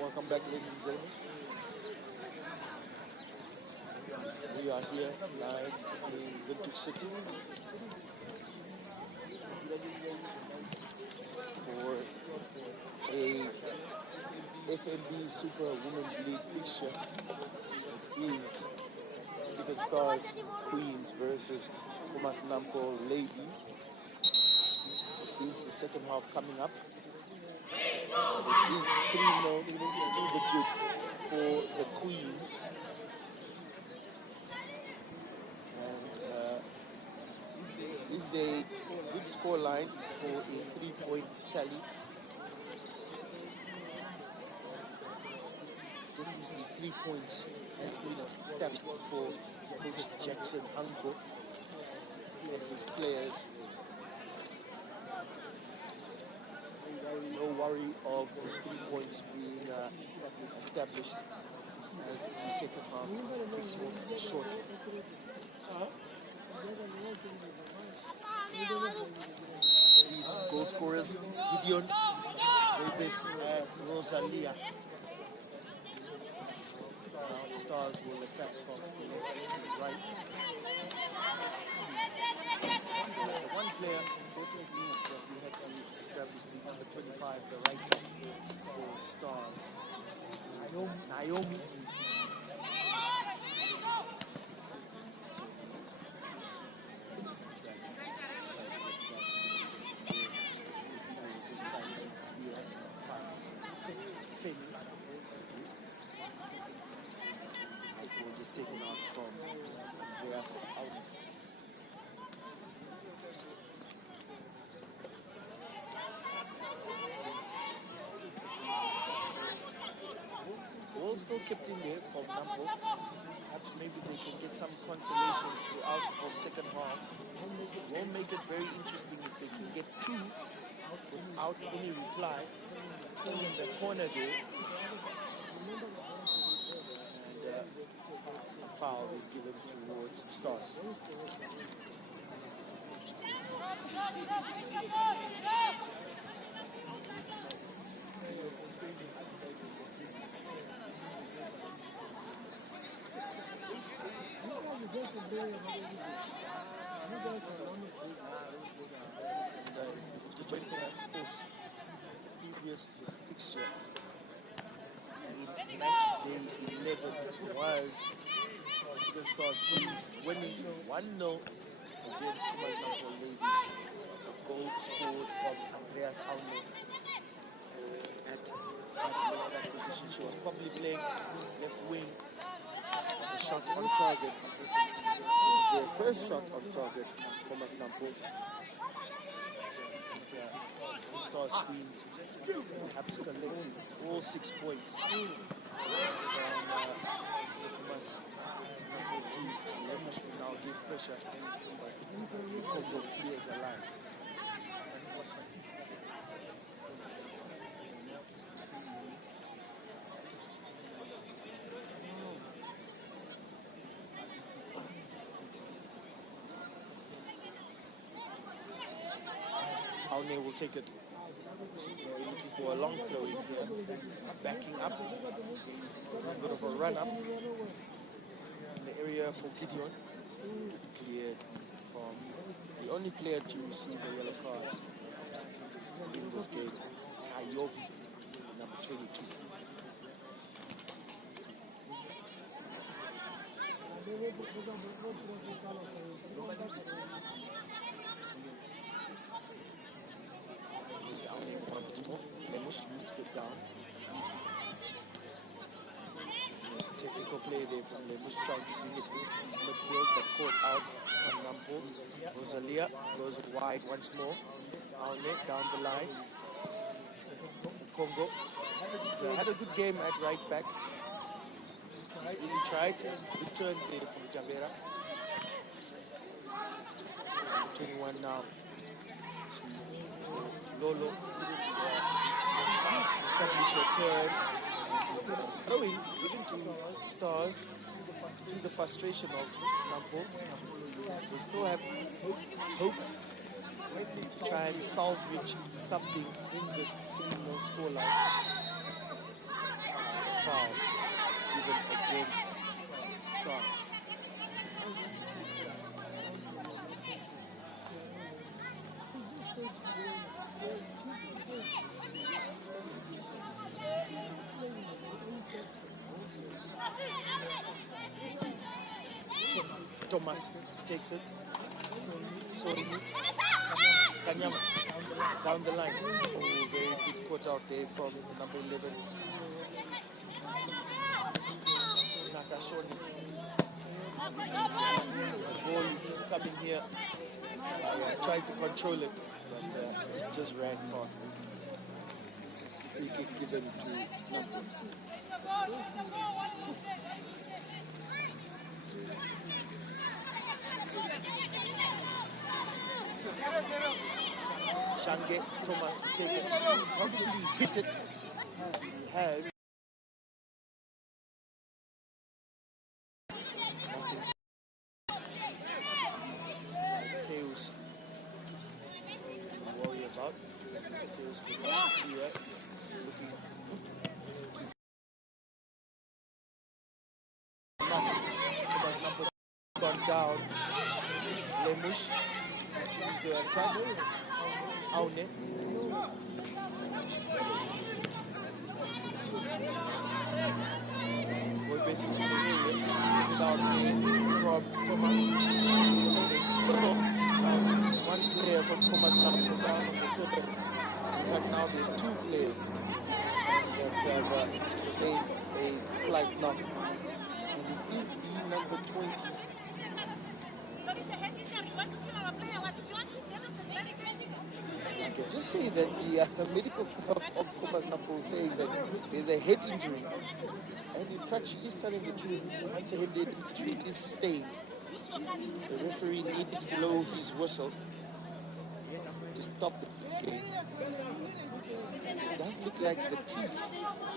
Welcome back, ladies and gentlemen. We are here live in Vintage City for a FNB Super Women's League fixture. It is African Stars Queens versus Khomas Nampol Ladies. It is the second half coming up. It is 3-0 to the good for the Queens. And this is a good score line for a 3-point tally. Definitely 3 points has been tapped for Coach Jackson Hanko and his players. No worry of 3 points being established as the second half kicks off short. These goal scorers, Gideon, Rebes, and Rosalia. Now Stars will attack from left to right. One player definitely that we had to establish, the number 25, the right back for Stars, is Naomi. So just trying to clear and find Femi. We're just taken out from Andreas out. still kept in there from Nampol. Perhaps maybe they can get some consolations throughout the second half. It will make it very interesting if they can get two without any reply. Still in the corner there. And a foul is given towards Stars. Just joining us, of course, previous fixture in match day 11 was Sugar Stars Queens winning 1-0 against Khomas Nampol Ladies. A goal scored from Andreas Aune at that position. She was probably playing left wing. It's a shot on target. It's their first shot on target, Khomas Nampol. Stars Queens perhaps collecting all 6 points from the Khomas Nampol team. Lemish will now give pressure, but Congo clears a lines. Aune will take it. She's looking for a long throw in here. Backing up. A bit of a run up. In the area for Gideon. Cleared from the only player to receive a yellow card in this game, Kayovi, number 22. It's Aune once more. Lemish needs to get down. There's a technical play there from Lemish trying to bring it into midfield, but caught out on Nampol. Rosalia goes wide once more. Aune down the line. Congo. He's had a good game at right back. He really tried and returned there from Javera. 21 now. Lolo establish her turn. It's a throw-in given to Stars to the frustration of Nampol. They still have hope to try and salvage something in this 3-0 scoreline. It's a foul given against Stars. Thomas takes it. Sorry. Kanyama down the line. Oh, very good caught out there from number 11. Nakashoni. The ball is just coming here. I tried to control it, but it just ran past me. Free kick given to Nampol. Shange Thomas to take it. Probably hit it. He has. Tails to worry about. Tails looking clear. Looking to Thomas number gone down. Lemush continues the attack. Aune. Ball bases in the area. Taken out from Khomas. They still one player from Khomas Nampol down on the field. In fact, now there's 2 players that have sustained a slight knock. And it is the number 20. can just say that the medical staff of Khomas Nampol saying that there's a head injury. And in fact, she is telling the truth. Once a head injury is sustained, the referee needs to blow his whistle to stop the game. It does look like the teeth,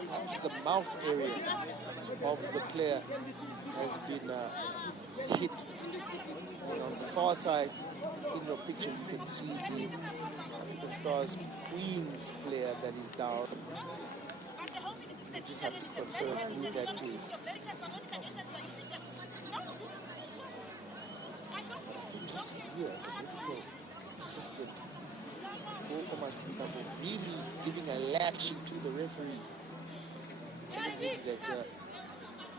perhaps the mouth area of the player has been hit. And on the far side, in your picture, you can see the African Stars Queens player that is down. You just have to confirm who that is. I can just hear the medical assistant for Khomas Nampol really giving a lashing to the referee, telling him that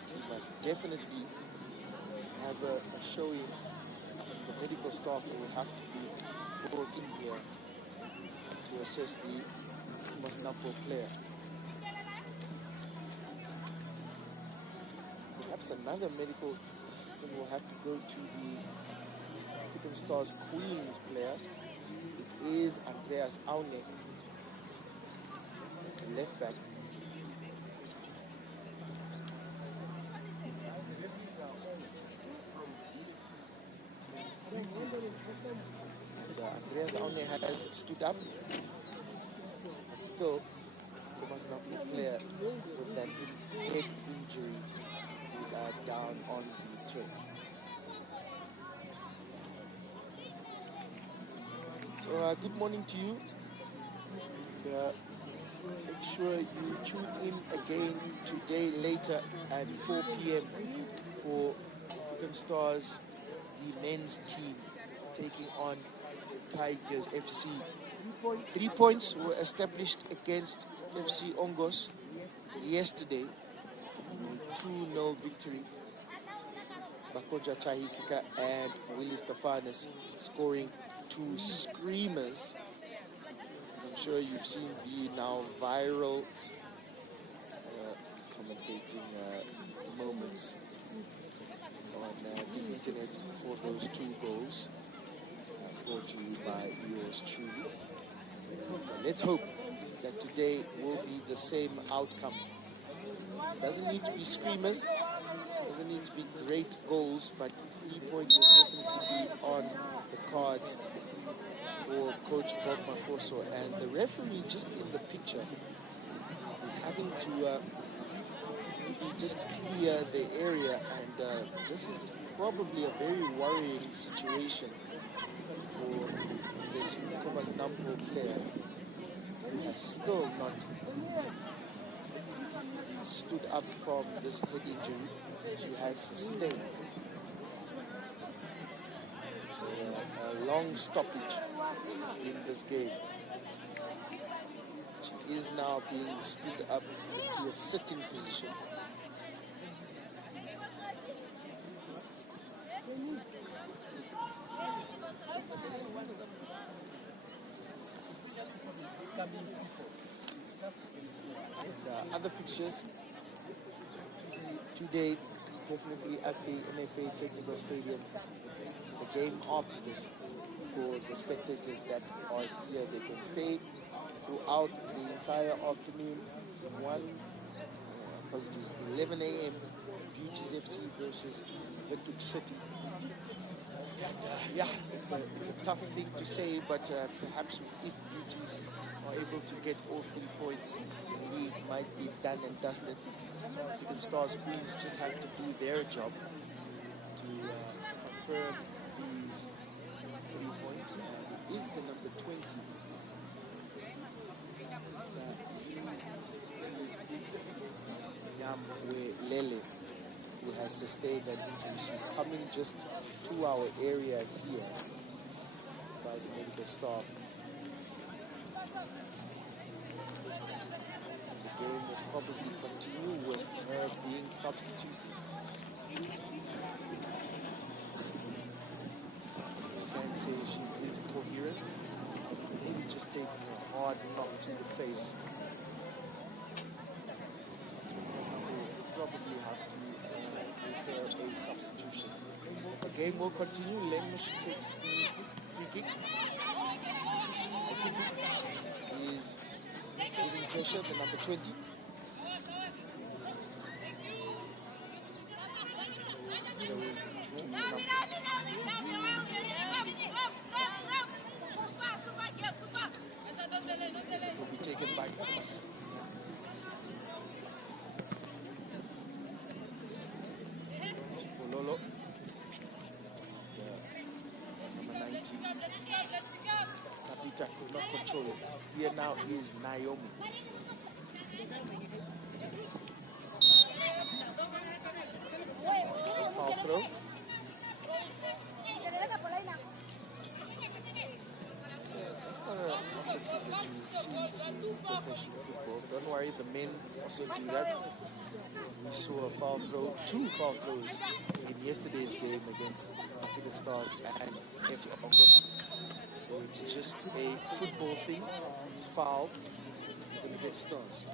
he must definitely have a showing. The medical staff will have to be brought in here to assess the Khomas Nampol player. Perhaps another medical assistant will have to go to the African Stars Queens player. It is Andreas Aune, the left back. And Andreas Aune has stood up, but still, Khomas Nampol player with that head injury is down on the turf. So good morning to you. And, make sure you tune in again today later at 4 p.m. for African Stars, the men's team, taking on Tigers FC. 3 points were established against FC Ongos yesterday in a 2-0 victory. Bakoja Chahikika and Willie Stefanis scoring 2 screamers. I'm sure you've seen the now viral commentating moments on the internet for those 2 goals brought to you by yours truly. So let's hope that today will be the same outcome. Doesn't need to be screamers, doesn't need to be great goals, but 3 points will definitely be on the cards for Coach Bob Mafoso. And the referee, just in the picture, is having to maybe just clear the area, and this is probably a very worrying situation for this Khomas Nampol player, who has still not stood up from this head injury she has sustained. So a long stoppage in this game. She is now being stood up to a sitting position. And other fixtures today, definitely at the MFA Technical Stadium. The game after this, for the spectators that are here, they can stay throughout the entire afternoon. 11 a.m. Beauties FC versus Windhoek City. And yeah, it's a tough thing to say, but perhaps if Beauties are able to get all 3 points, the league might be done and dusted. African Stars Queens just have to do their job to confirm these 3 points. And it is the number 20. Nyamwe Lele, who has sustained an injury. She's coming just to our area here by the medical staff. The game will probably continue with her being substituted. I can say she is coherent, maybe just taking a hard knock to the face. Probably have to prepare a substitution. The game will continue. Lemush takes the free kick. I think he's giving pressure, the number 20. It will be taken by Khomas. Lolo, number 19. Navita could not control it. Here now is Naomi. Foul throw. That's not an often thing that you would see in professional football. Don't worry, the men also do that. We saw a foul throw, 2 foul throws in yesterday's game against African Stars and FC August. So it's just a football thing. Foul, you're going to get Stars.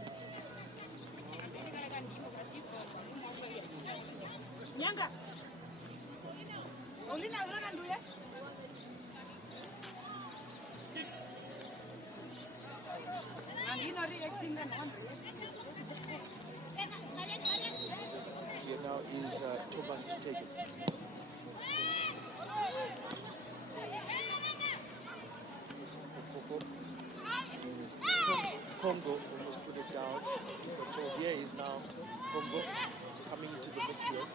Here now is Thomas to take it. Congo almost put it down to control. Here is now Congo coming into the midfield.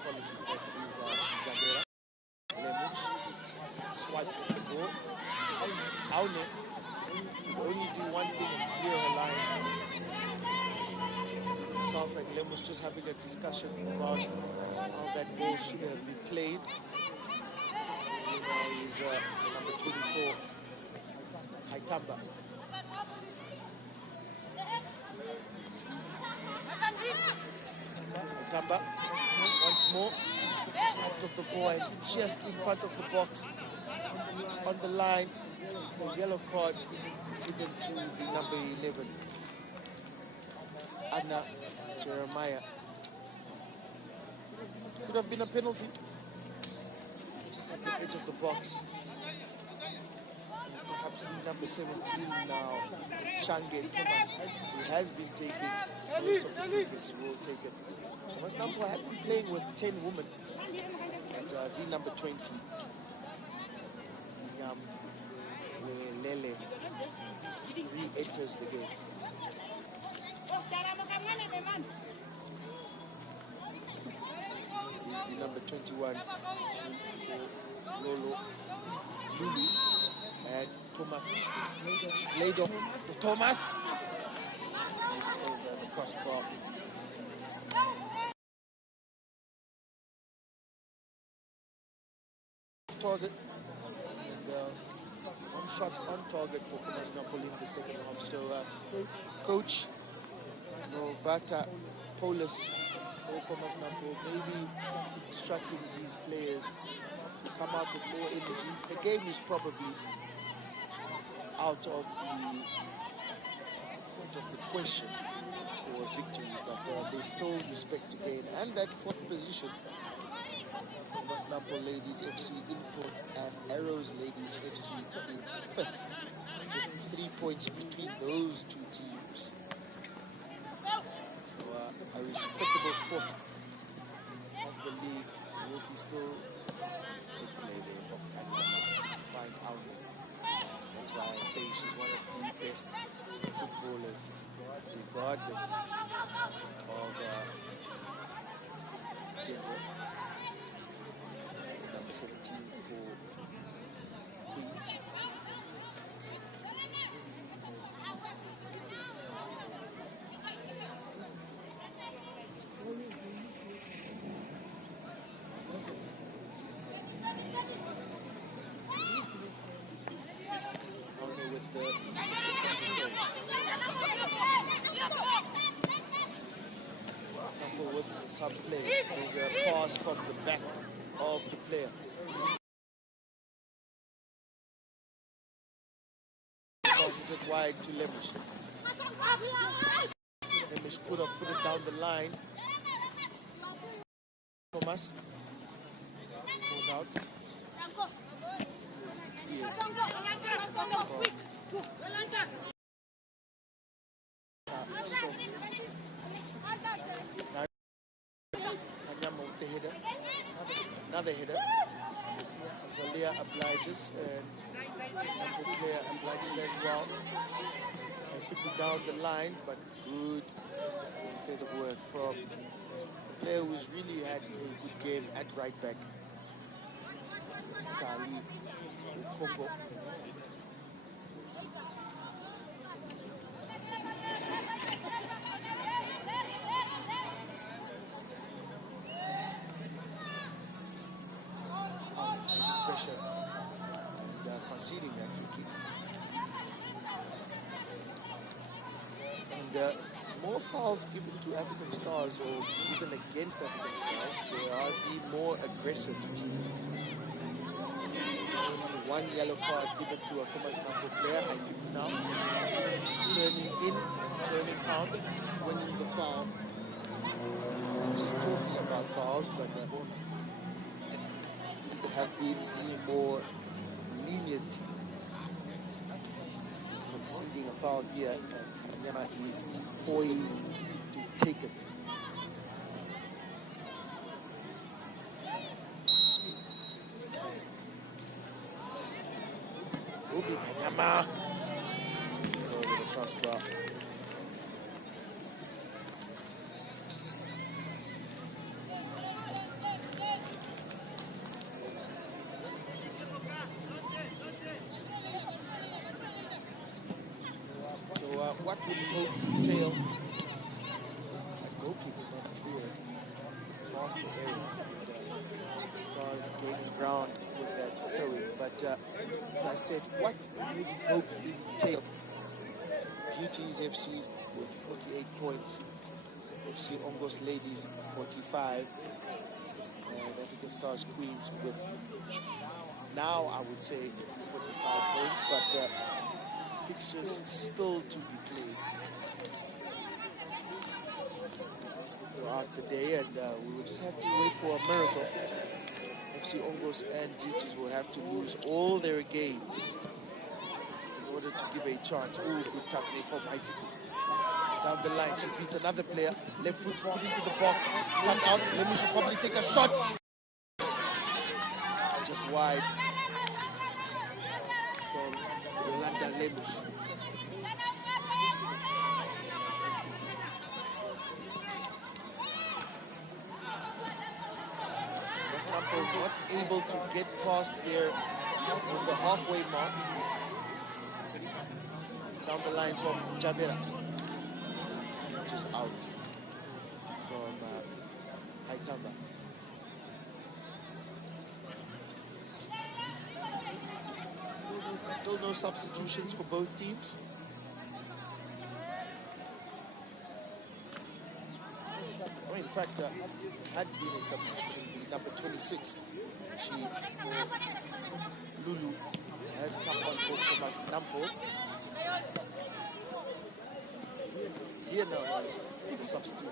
Apologies, that is Jabera. Lemuch swipes for the ball. Aune could only do one thing and clear her lines. South and Lemuch just having a discussion about how that ball should have been played. Here now is the number 24, Haitamba. Haitamba once more, sniped off the ball and just in front of the box on the line. It's a yellow card given to the number 11, Anna Jeremiah. Could have been a penalty. Just at the edge of the box. And perhaps the number 17 now, Shange Khomas, who has been taking most of the free kicks, will take it. Khomas Nampol had been playing with 10 women. And the number 20, Nyam Lele, re-enters the game. Is the number 21, Lolo Lulu, and Thomas. It's laid off with Thomas, just over the crossbar. Target, and one shot on target for Khomas Nampol in the second half. So, Coach Novata Polis for Khomas Nampol maybe instructing these players to come out with more energy. The game is probably out of the question for a victory, but there's still respect to gain. And that 4th position, Khomas Nampol Ladies FC in 4th and Arrows Ladies FC in 5th. Just 3 points between those two teams. So a respectable 4th of the league will be still a play there from Canada just to find out there. That's why I say she's one of the best footballers, regardless of gender. Number 17 for Queens. Some play. There's a pass from the back of the player. Passes it wide to Lemuch. Lemuch could have put it down the line. Khomas pulled out. Kanyama with the header. Another header. Zalia obliges and Nampol player obliges as well. And flipping down the line, but good defensive work from a player who's really had a good game at right back. Stali Kongo. Pressure and conceding that free kick. And more fouls given to African Stars or given against African Stars, they are the more aggressive team. Only one yellow card given to a Khomas Nampol player, I think now. Turning in, turning out, winning the foul. Just talking about fouls, but have been the more lenient team. Conceding a foul here, and Kanyama is poised to take it. Will be Kanyama. It's over the crossbar. What would hope entail a goalkeeper not cleared past the area and Stars gaining ground with that throw-in. But as I said, what would hope entail? Beauties FC with 48 points, FC Ongos Ladies 45, and African Stars Queens with now I would say 45 points, but fixtures still to be played throughout the day, and we will just have to wait for a miracle. FC Ongos and Beauties will have to lose all their games in order to give a chance. Oh, good touch there from Haifiku. Down the line, she beats another player. Left foot put into the box. Cut out. Lemu should probably take a shot. It's just wide from Yolanda Lemus. Nampol not able to get past there on the halfway mark. Down the line from Javera. Just out from Haitamba. Still no substitutions for both teams. Well, in fact, had been a substitution, the number 26. She, Lulu, has come on for Khomas Nampol. Here now is the substitute.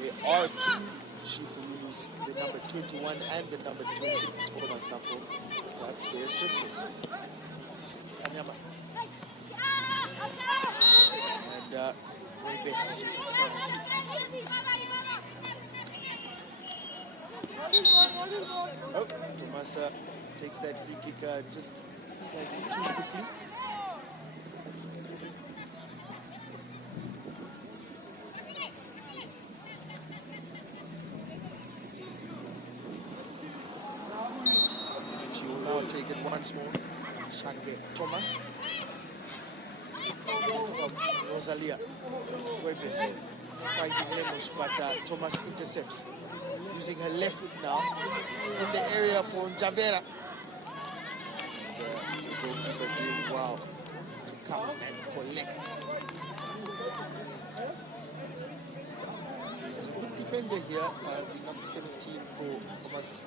There are two Shibulus, the number 21 and the number 26 for Khomas Nampol. That's their sisters. Kanyama. And very best is just himself. Oh, Khomas takes that free kick just slightly too quickly. She will now take it once more. Shange Thomas. From Rosalia. Webes finding Lemus, but Thomas intercepts. Using her left foot now. It's in the area for Javera. The goalkeeper doing well to come and collect. He's a good defender here, the number 17 for Khomas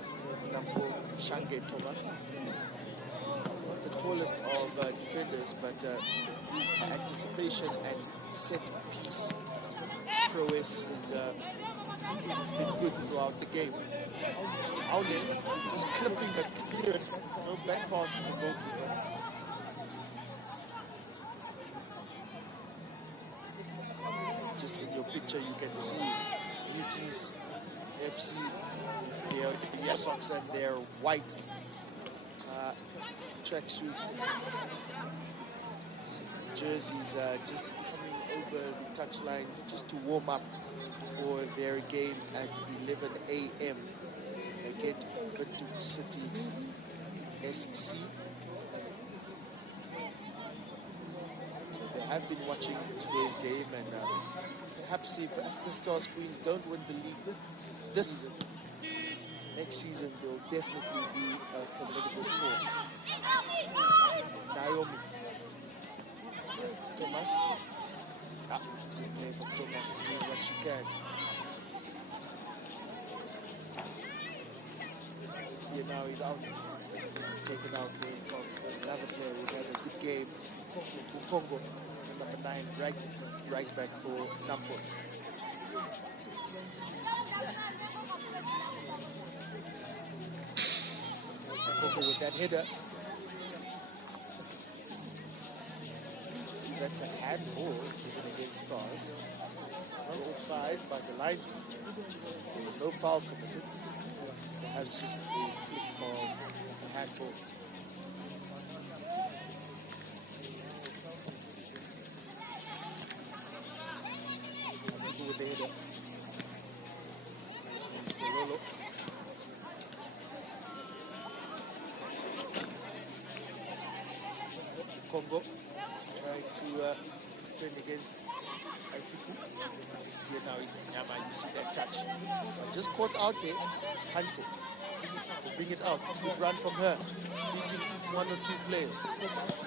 Nampol, Shange Thomas. Not the tallest of defenders, but anticipation and set piece prowess is He's been good throughout the game. Aune just clipping the clearance. No back pass to the goalkeeper. Just in your picture, you can see Beauties FC with their socks and their white tracksuit jerseys just coming over the touchline just to warm up for their game at 11 a.m. against Windhoek City SC. So they have been watching today's game, and perhaps if African Stars Queens don't win the league this season, next season they'll definitely be a formidable force. Naomi. Khomas. Good play from Khomas, doing what she can. Here now he's out. Taken out there from another player who's had a good game. Congo, number 9, right back for Nampol. Congo with that header. That's a handball given against Stars. It's not offside by the linesman. There was no foul committed. Perhaps just a flick of the handball. People with the header. Lolo. Congo trying to defend against Aifiku. Here now is Kanyama. You see that touch. But just caught out there. Hansen will bring it out. Good run from her. Beating 1 or 2 players.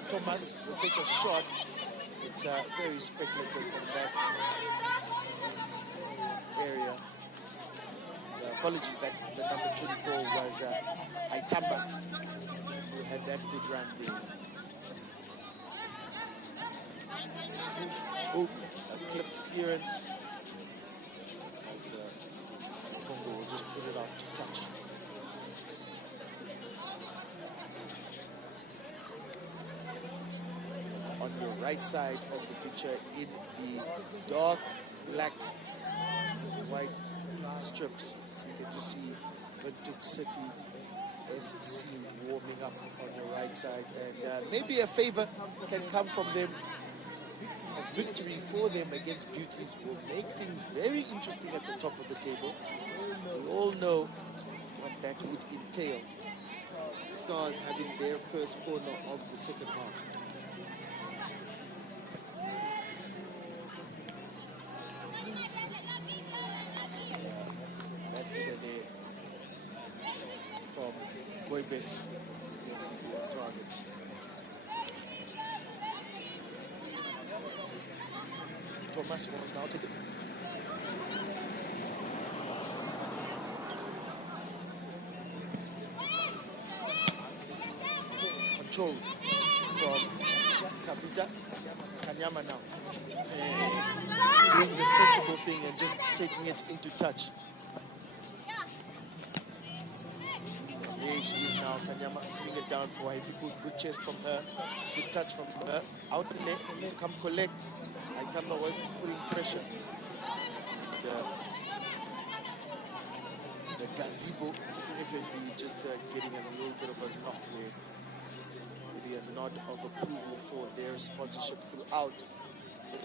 Khomas will take a shot. It's very speculative from that area. Apologies that the number 24 was Aitamba, who had that good run there. Oh, a clipped clearance. And Congo will just put it out to touch. On your right side of the picture, in the dark black and white strips, you can just see Windhoek City SC warming up on your right side, and maybe a favor can come from them. A victory for them against Beauties will make things very interesting at the top of the table. We all know what that would entail. Stars having their first corner of the second half. That header there from Khomas, definitely on target. Khomas will now take it. Controlled from Kapita. Kanyama now. Doing the sensible thing and just taking it into touch. And there she is now. Kanyama putting it down for Aifiku. Good chest from her. Good touch from her. Out in there to come collect. Aitamba was putting pressure. The gazebo FNB just getting a little bit of a knock there. Maybe a nod of approval for their sponsorship throughout the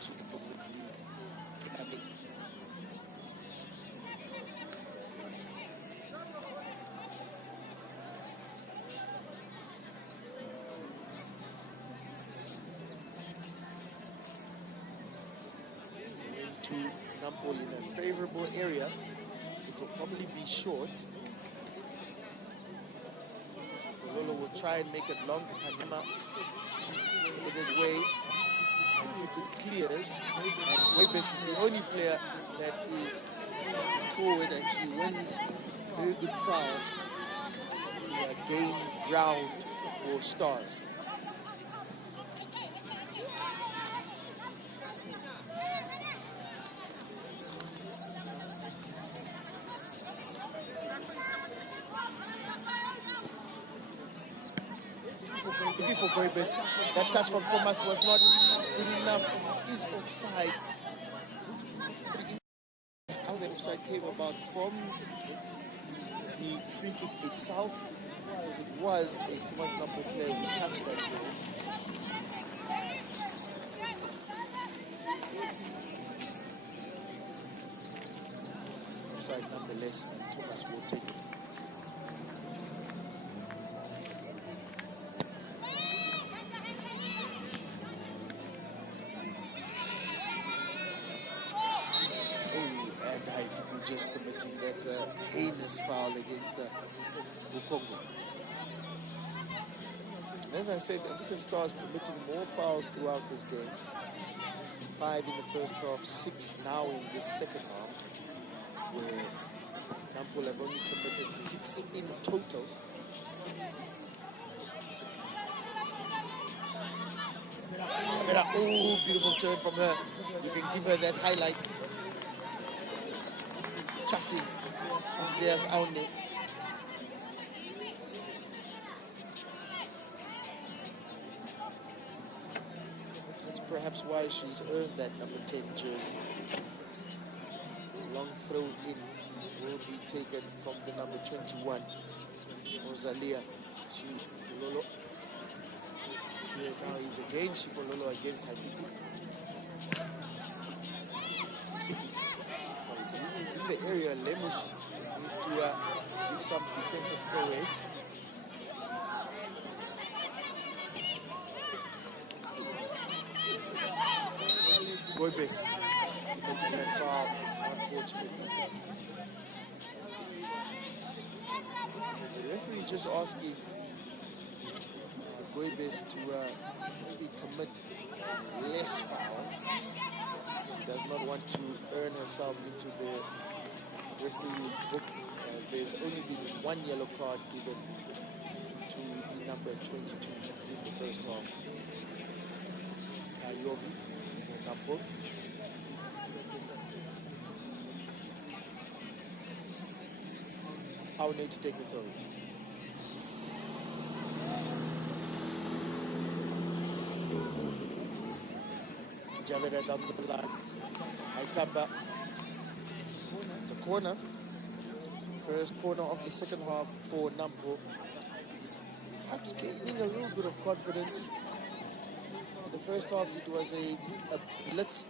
2 Women's League. To Nampol in a favorable area. It will probably be short. Lolo will try and make it long. Kanyama in his way. And if it clears, and Khomas is the only player that is forward, and she wins very good foul to gain ground for Stars. for Goibes. That touch from Khomas was not good enough. It is offside. How the offside came about from the free kick itself, because it was a Khomas Nampol player who touched that ball. Offside nonetheless, and Thomas will take it. Just committing that heinous foul against Bukongo. As I said, African Stars committing more fouls throughout this game. 5 in the first half, 6 now in the second half, where Nampol have only committed 6 in total. Oh, beautiful turn from her. You can give her that highlight. Chaffing Andreas Aune. That's perhaps why she's earned that number 10 jersey. Long throw in will be taken from the number 21, Rosalia Chipololo. Here now is again Chipololo against Hafiku. It's in the area. Lemush needs to give some defensive prowess. Goibes committing that foul, unfortunately. The referee just asking Goibes to maybe commit less fouls. She does not want to earn herself into the referee's book, as there's only been 1 yellow card given to the number 22 in the first half. Kayovi for Nampol. I'll need to take the throw. Javeda down the line. Aitamba. It's a corner. First corner of the second half for Nampol. Perhaps gaining a little bit of confidence. In the first half, it was a blitz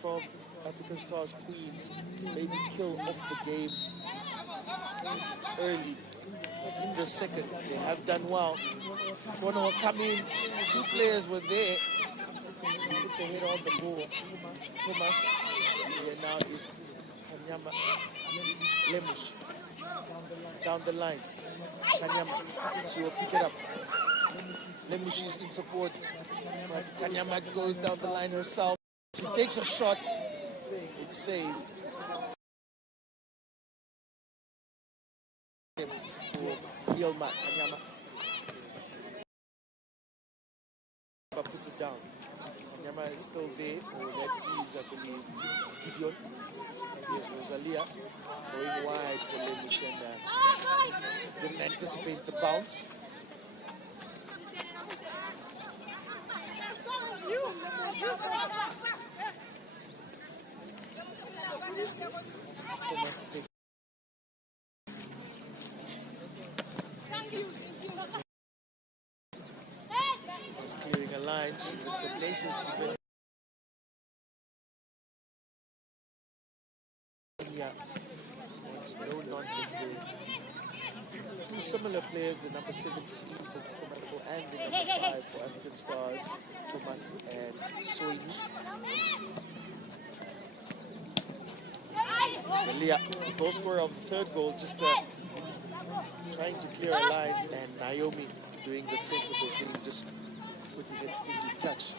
from African Stars Queens to maybe kill off the game early. But in the second, they have done well. Corner will come in. 2 players were there. Put the head on the ball. Khomas. Here now is Kanyama Lemush. Down the line. Kanyama. She will pick it up. Lemush is in support. But Kanyama goes down the line herself. She takes a shot. It's saved. For Yilma Kanyama. Puts it down. Kanyama is still there, or that is, I believe, Gideon. Here's Rosalia going wide for Lemush, and didn't anticipate the bounce. She's clearing a line. She's a tenacious defender. Wants no nonsense there. 2 similar players, the number 17 for Nampol and the number 5 for African Stars, Thomas and Soini. Zalia, the goal scorer of the third goal, just trying to clear her lines, and Naomi doing the sensible thing, just putting it into touch.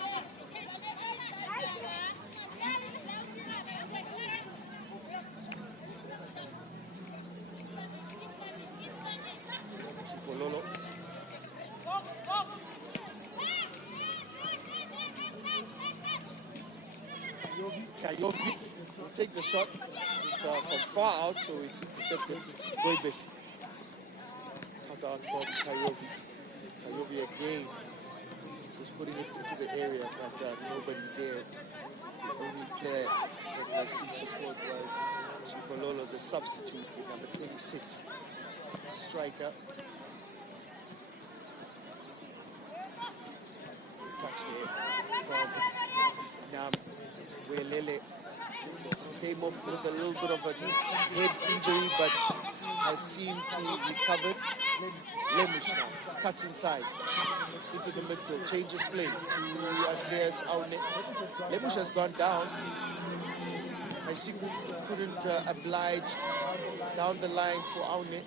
Chipololo. Kayovi will take the shot. It's from far out, so it's intercepted. Goibes. Cut out from Kayovi. Kayovi again just putting it into the area, but nobody there. The only player that was in support was Chipololo, the substitute, the number 26 striker. Touch there from Nampol. Came off with a little bit of a head injury, but has seemed to recovered. Lemush now cuts inside into the midfield, changes play to Andreas Aune. Lemush has gone down. I think we couldn't oblige down the line for Aune.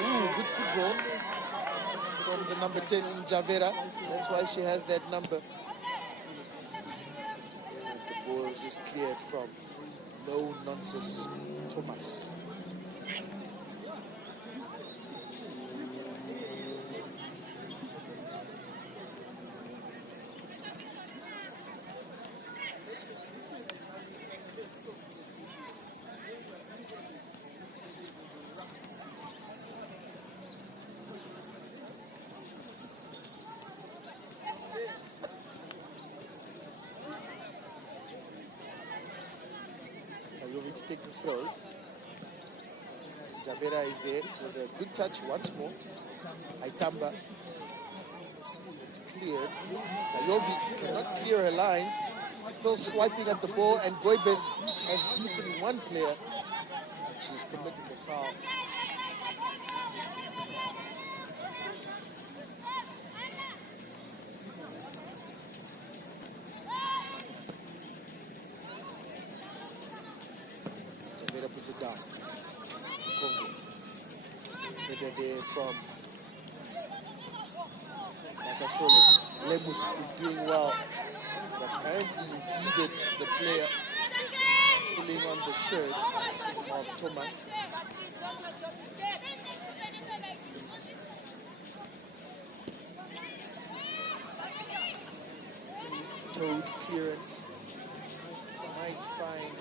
Ooh, good football from the number 10, Javera. That's why she has that number. And the ball is cleared from no nonsense Khomas. To take the throw. Javera is there with a good touch once more. Aitamba. It's cleared. Ayovi cannot clear her lines. Still swiping at the ball, and Goibes has beaten one player, and she's committed the foul. Puts it down. Congo. Header there from Nakashole. Lemus is doing well. But apparently impeded the player pulling on the shirt of Khomas. Toed clearance. Might find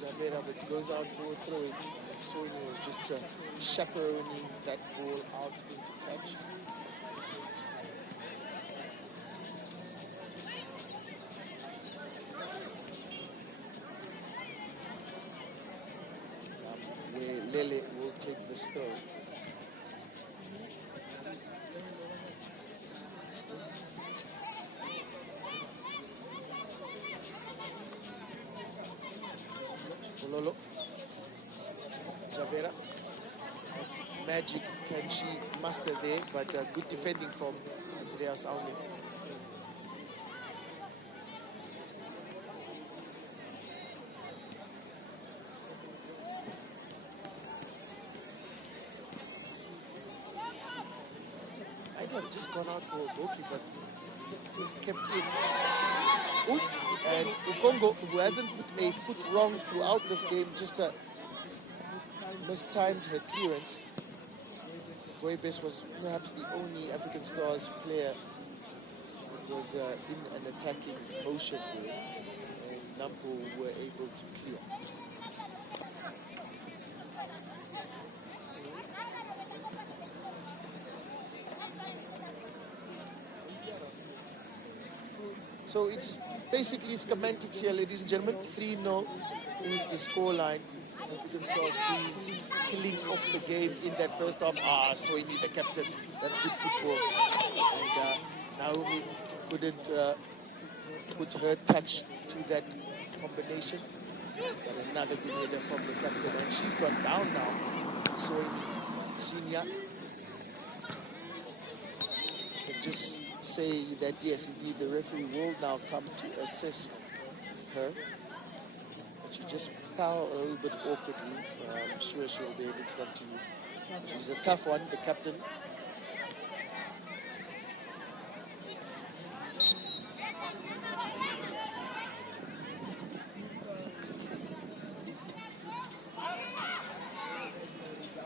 Javera, but goes out for a throw. Sony was just chaperoning that ball out into touch. Where Lele will take the throw. Lolo, Javera, magic can she master there, but good defending from Andreas Aune. I'd have just gone out for a bokeh, but just kept in. Ooh, and Ukongo, who hasn't put a foot wrong throughout this game, just mistimed her clearance. Goibes was perhaps the only African Stars player that was in an attacking motion there, and Nampol were able to clear. So it's basically schematics here, ladies and gentlemen. 3-0 is the scoreline. African Stars Queens killing off the game in that first half. Soini, the captain, that's good football. And Naomi couldn't put her touch to that combination. But another good header from the captain, and she's gone down now. Soini, senior. And just say that yes, indeed, the referee will now come to assess her. But she just fell a little bit awkwardly. I'm sure she'll be able to continue. She's a tough one, the captain.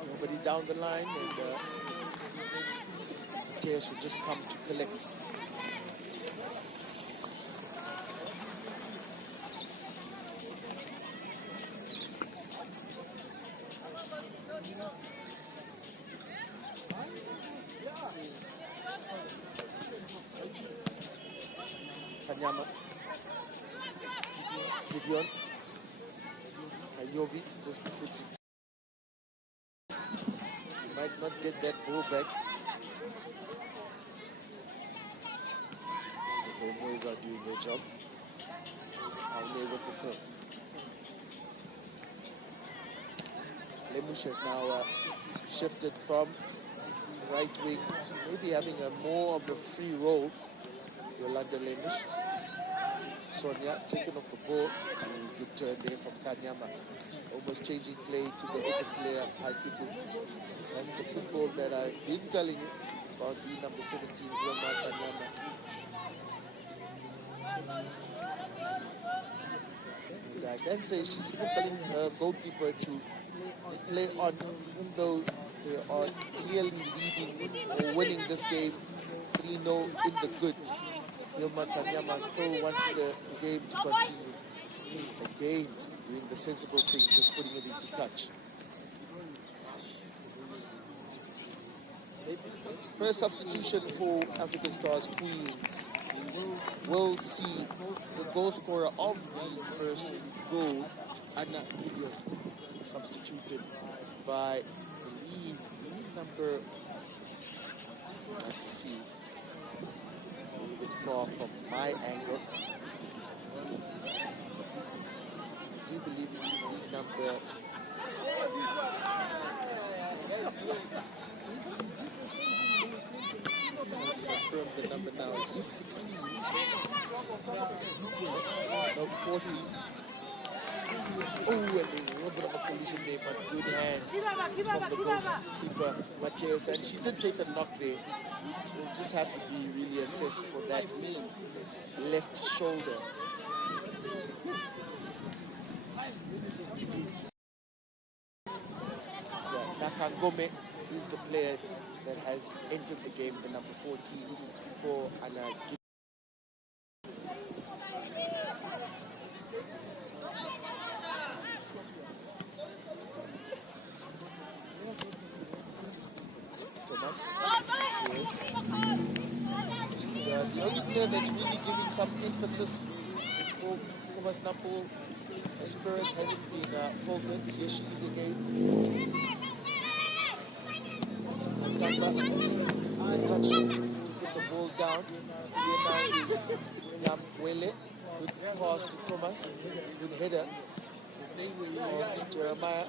Nobody down the line, and players will just come to collect. on. Kayovi just puts it. He might not get that ball back. The boys are doing their job. Away with the throw. Lemush has now shifted from right wing, maybe having a more of a free role. Yolanda Lemush. Sonia taken off the ball. Good turn there from Kanyama. Almost changing play to the open player, Haikipu. That's the football that I've been telling you about, the number 17, Wilma Kanyama. And I can say she's even telling her goalkeeper to play on, even though they are clearly leading or winning this game 3-0 in the good. Wilma Kanyama still wants the game to continue. Again, doing the sensible thing, just putting it into touch. First substitution for African Stars Queens. We'll see the goal scorer of the first goal, Anna Gideon, substituted by, I believe, number, let's see, it's a little bit far from my angle. I do believe it is the number, confirm the number now, it is 16, no, 40. Oh, and there's a little bit of a collision there, but good hands from the goalkeeper, Mateus, and she did take a knock there. She'll just have to be really assessed for that left shoulder. Nakangome is the player that has entered the game, the number 14 for Anna. Thomas. Yes. She's the only player that's really giving some emphasis for Khomas Nampol. Her spirit hasn't been faltered. Here she is again. Touch to put the ball down. Here now is Yamwele. Good pass to Thomas. Good header. Jeremiah.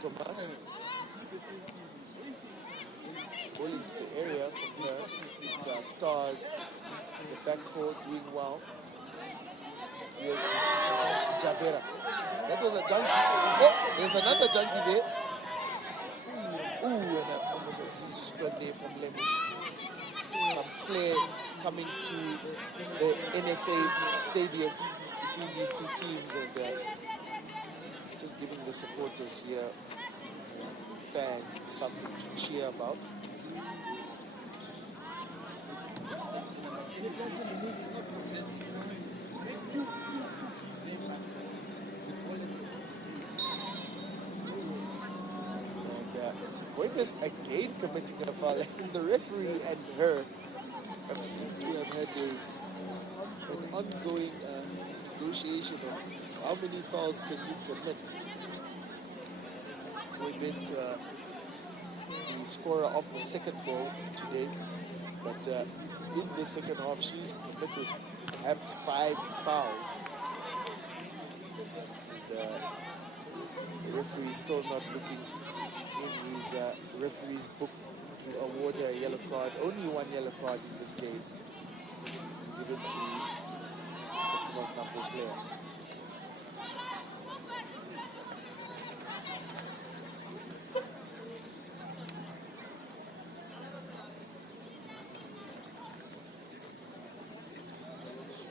Thomas. Ball into the area from her. With Stars in the back four doing well. Here's Javera. That was a junkie. Oh, there's another junkie there. Ooh, and almost a scissor spread there from Lemush. Some flair coming to the NFA stadium between these two teams, and just giving the supporters here, fans, something to cheer about. Khomas again committing a foul, and the referee and her seem to have had an ongoing negotiation of how many fouls can you commit. Khomas, the scorer of the second goal today, but in the second half she's committed perhaps 5 fouls. And, the referee is still not looking in his referee's book to award her a yellow card. Only 1 yellow card in this game given to the Khomas Nampol player.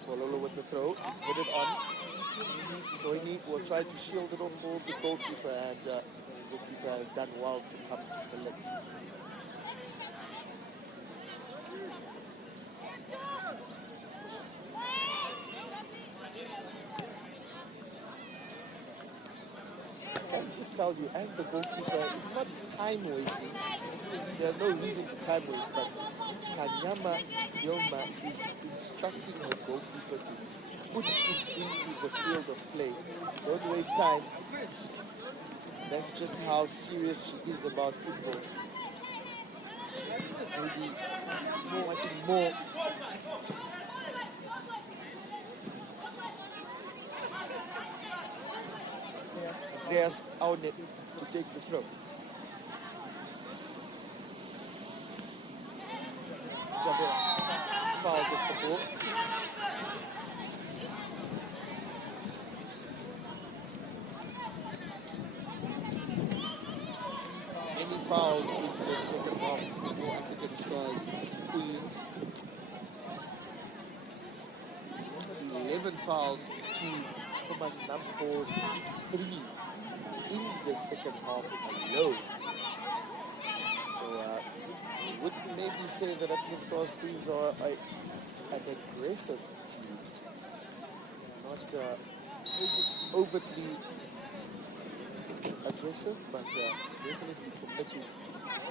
Pololo with the throw. It's headed on. Soini will try to shield it off for the goalkeeper, and the goalkeeper has done well to come to collect. I can just tell you, as the goalkeeper, it's not time wasting. She has no reason to time waste, but Kanyama Yilma is instructing her goalkeeper to put it into the field of play. Don't waste time. That's just how serious she is about football. Maybe wanting more. Andreas Aune to take the throw. Javera fouled off the ball. Many fouls in the second half for African Stars Queens. 11 fouls to Khomas Nampol's 3 in the second half alone. So would maybe say that African Stars Queens are an aggressive team, not overtly aggressive, but definitely committing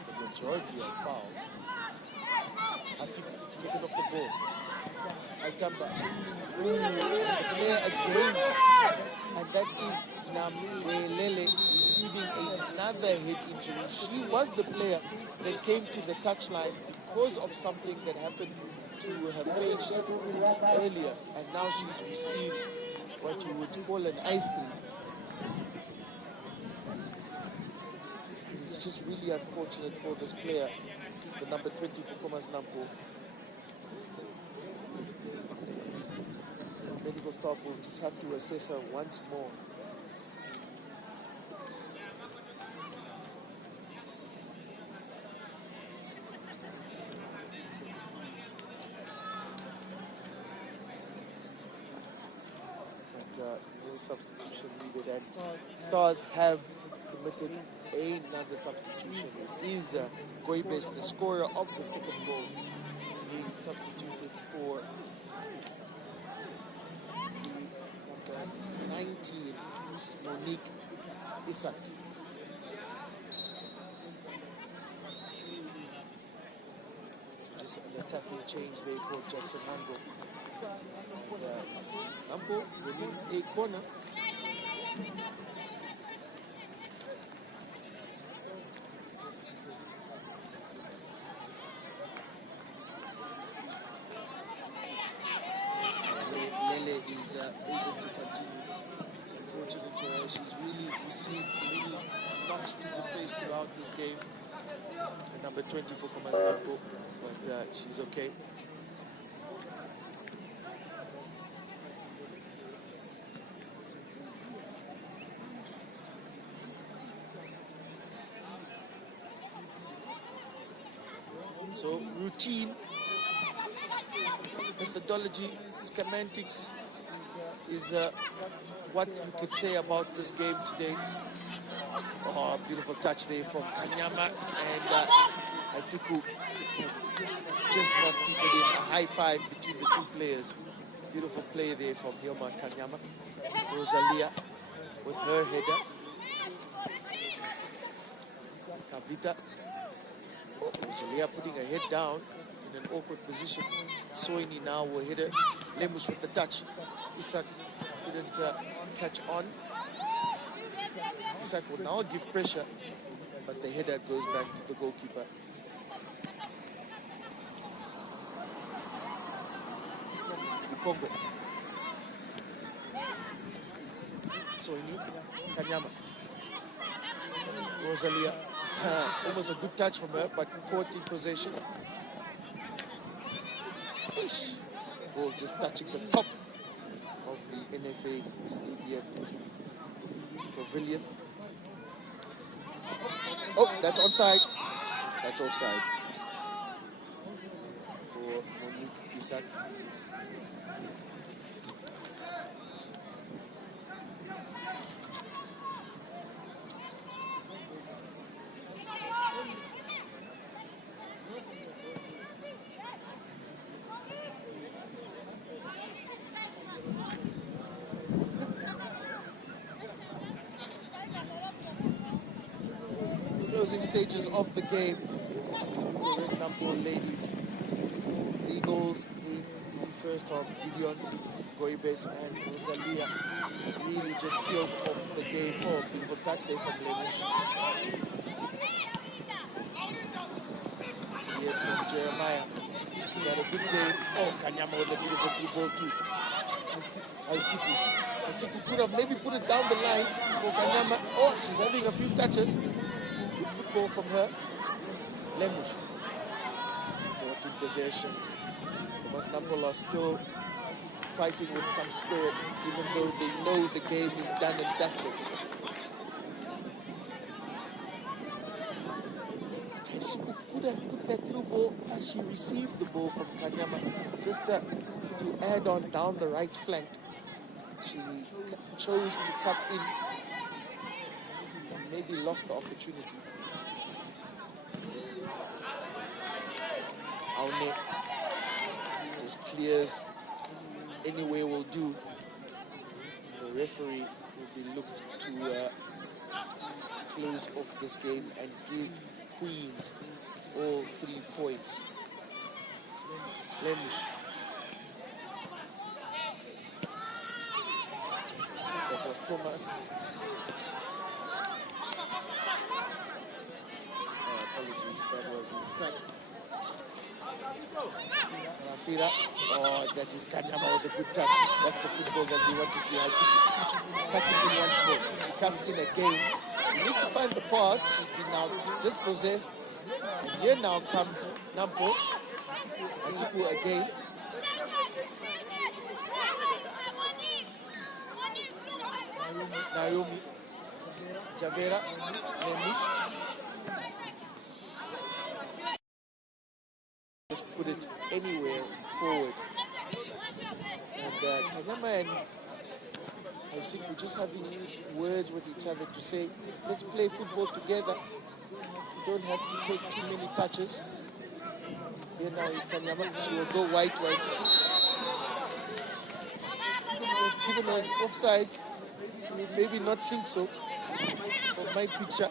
the majority of fouls. I think taken off the ball. Aikamba. And the player again, and that is Nampol receiving another head injury. She was the player that came to the touchline because of something that happened to her face earlier, and now she's received what you would call an ice cream. And it's just really unfortunate for this player, the number 20 for Khomas Nampol. Medical staff will just have to assess her once more. But no substitution needed, and Stars have committed another substitution. It is Goibes, the scorer of the second goal, being substituted for 19, Monique Isaac. Just an attacking change there for Jackson Hango. Nampol winning a corner. Lele is able to continue. Unfortunate for her, she's really received many knocks to the face throughout this game. The number 20 for Khomas Nampol, but she's okay. So routine, methodology, schematics is what we could say about this game today. Oh, beautiful touch there from Kanyama, and Haifiku can just not keep it in. A high five between the two players. Beautiful play there from Hilma Kanyama. Rosalia with her header. Kavita. Oh, Rosalia putting her head down in an awkward position. Soini now will hit her. Lemus with the touch. Isaac couldn't catch on. Isaac will now give pressure, but the header goes back to the goalkeeper. Congo. Soini, Kanyama. Rosalia. Almost a good touch from her, but caught in possession. Ish. Ball just touching the top of the NFA Stadium Pavilion. Oh, that's onside. That's offside for Monique Isaac. Closing stages of the game. Nampol ladies. 3 goals in the first half. Gideon, Goibes and Rosalia really just killed off the game. Oh, beautiful touch there from Lemish. Here from Jeremiah. She's had a good game. Oh, Kanyama with a beautiful through ball too. Asiku could have maybe put it down the line for Kanyama. Oh, she's having a few touches. Good football from her. Lemush. 14 possession. Khomas Nampol are still fighting with some spirit, even though they know the game is done and dusted. Asiku could have put that through ball as she received the ball from Kanyama, just to add on down the right flank. She chose to cut in and maybe lost the opportunity. Aune just clears, anyway will do. The referee will be looked to close off this game and give Queens all 3 points. Lemish. That was Khomas. Apologies, that was in fact Sarafira. Oh, that is Kanyama with a good touch. That's the football that we want to see. I think cutting in once more. She cuts in again. She needs to find the pass. She's been now dispossessed. And here now comes Nampol. Asiku again. Naomi. Javera. Lemush. Just put it anywhere forward. And Kanyama and Asiku just having words with each other to say, let's play football together. You don't have to take too many touches. Here now is Kanyama. She will go wide to Asiku. It's given as offside. Maybe not think so. For my picture.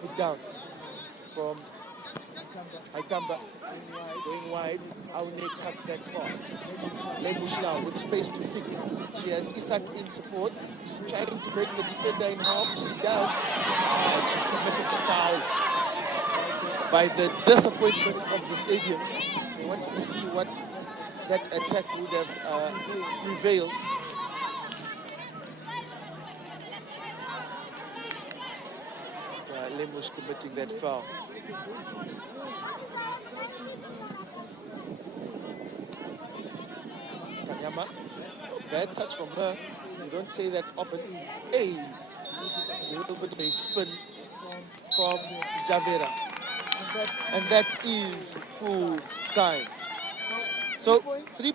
Put down from Aikamba, going wide. Aune cuts that pass. Lemush now with space to think. She has Isak in support. She's trying to break the defender in half. She does. And she's committed the foul. By the disappointment of the stadium, they wanted to see what that attack would have prevailed. Lemush committing that foul. Kanyama, bad touch from her. You don't say that often. Hey, a little bit of a spin from Javera. And that is full time. So 3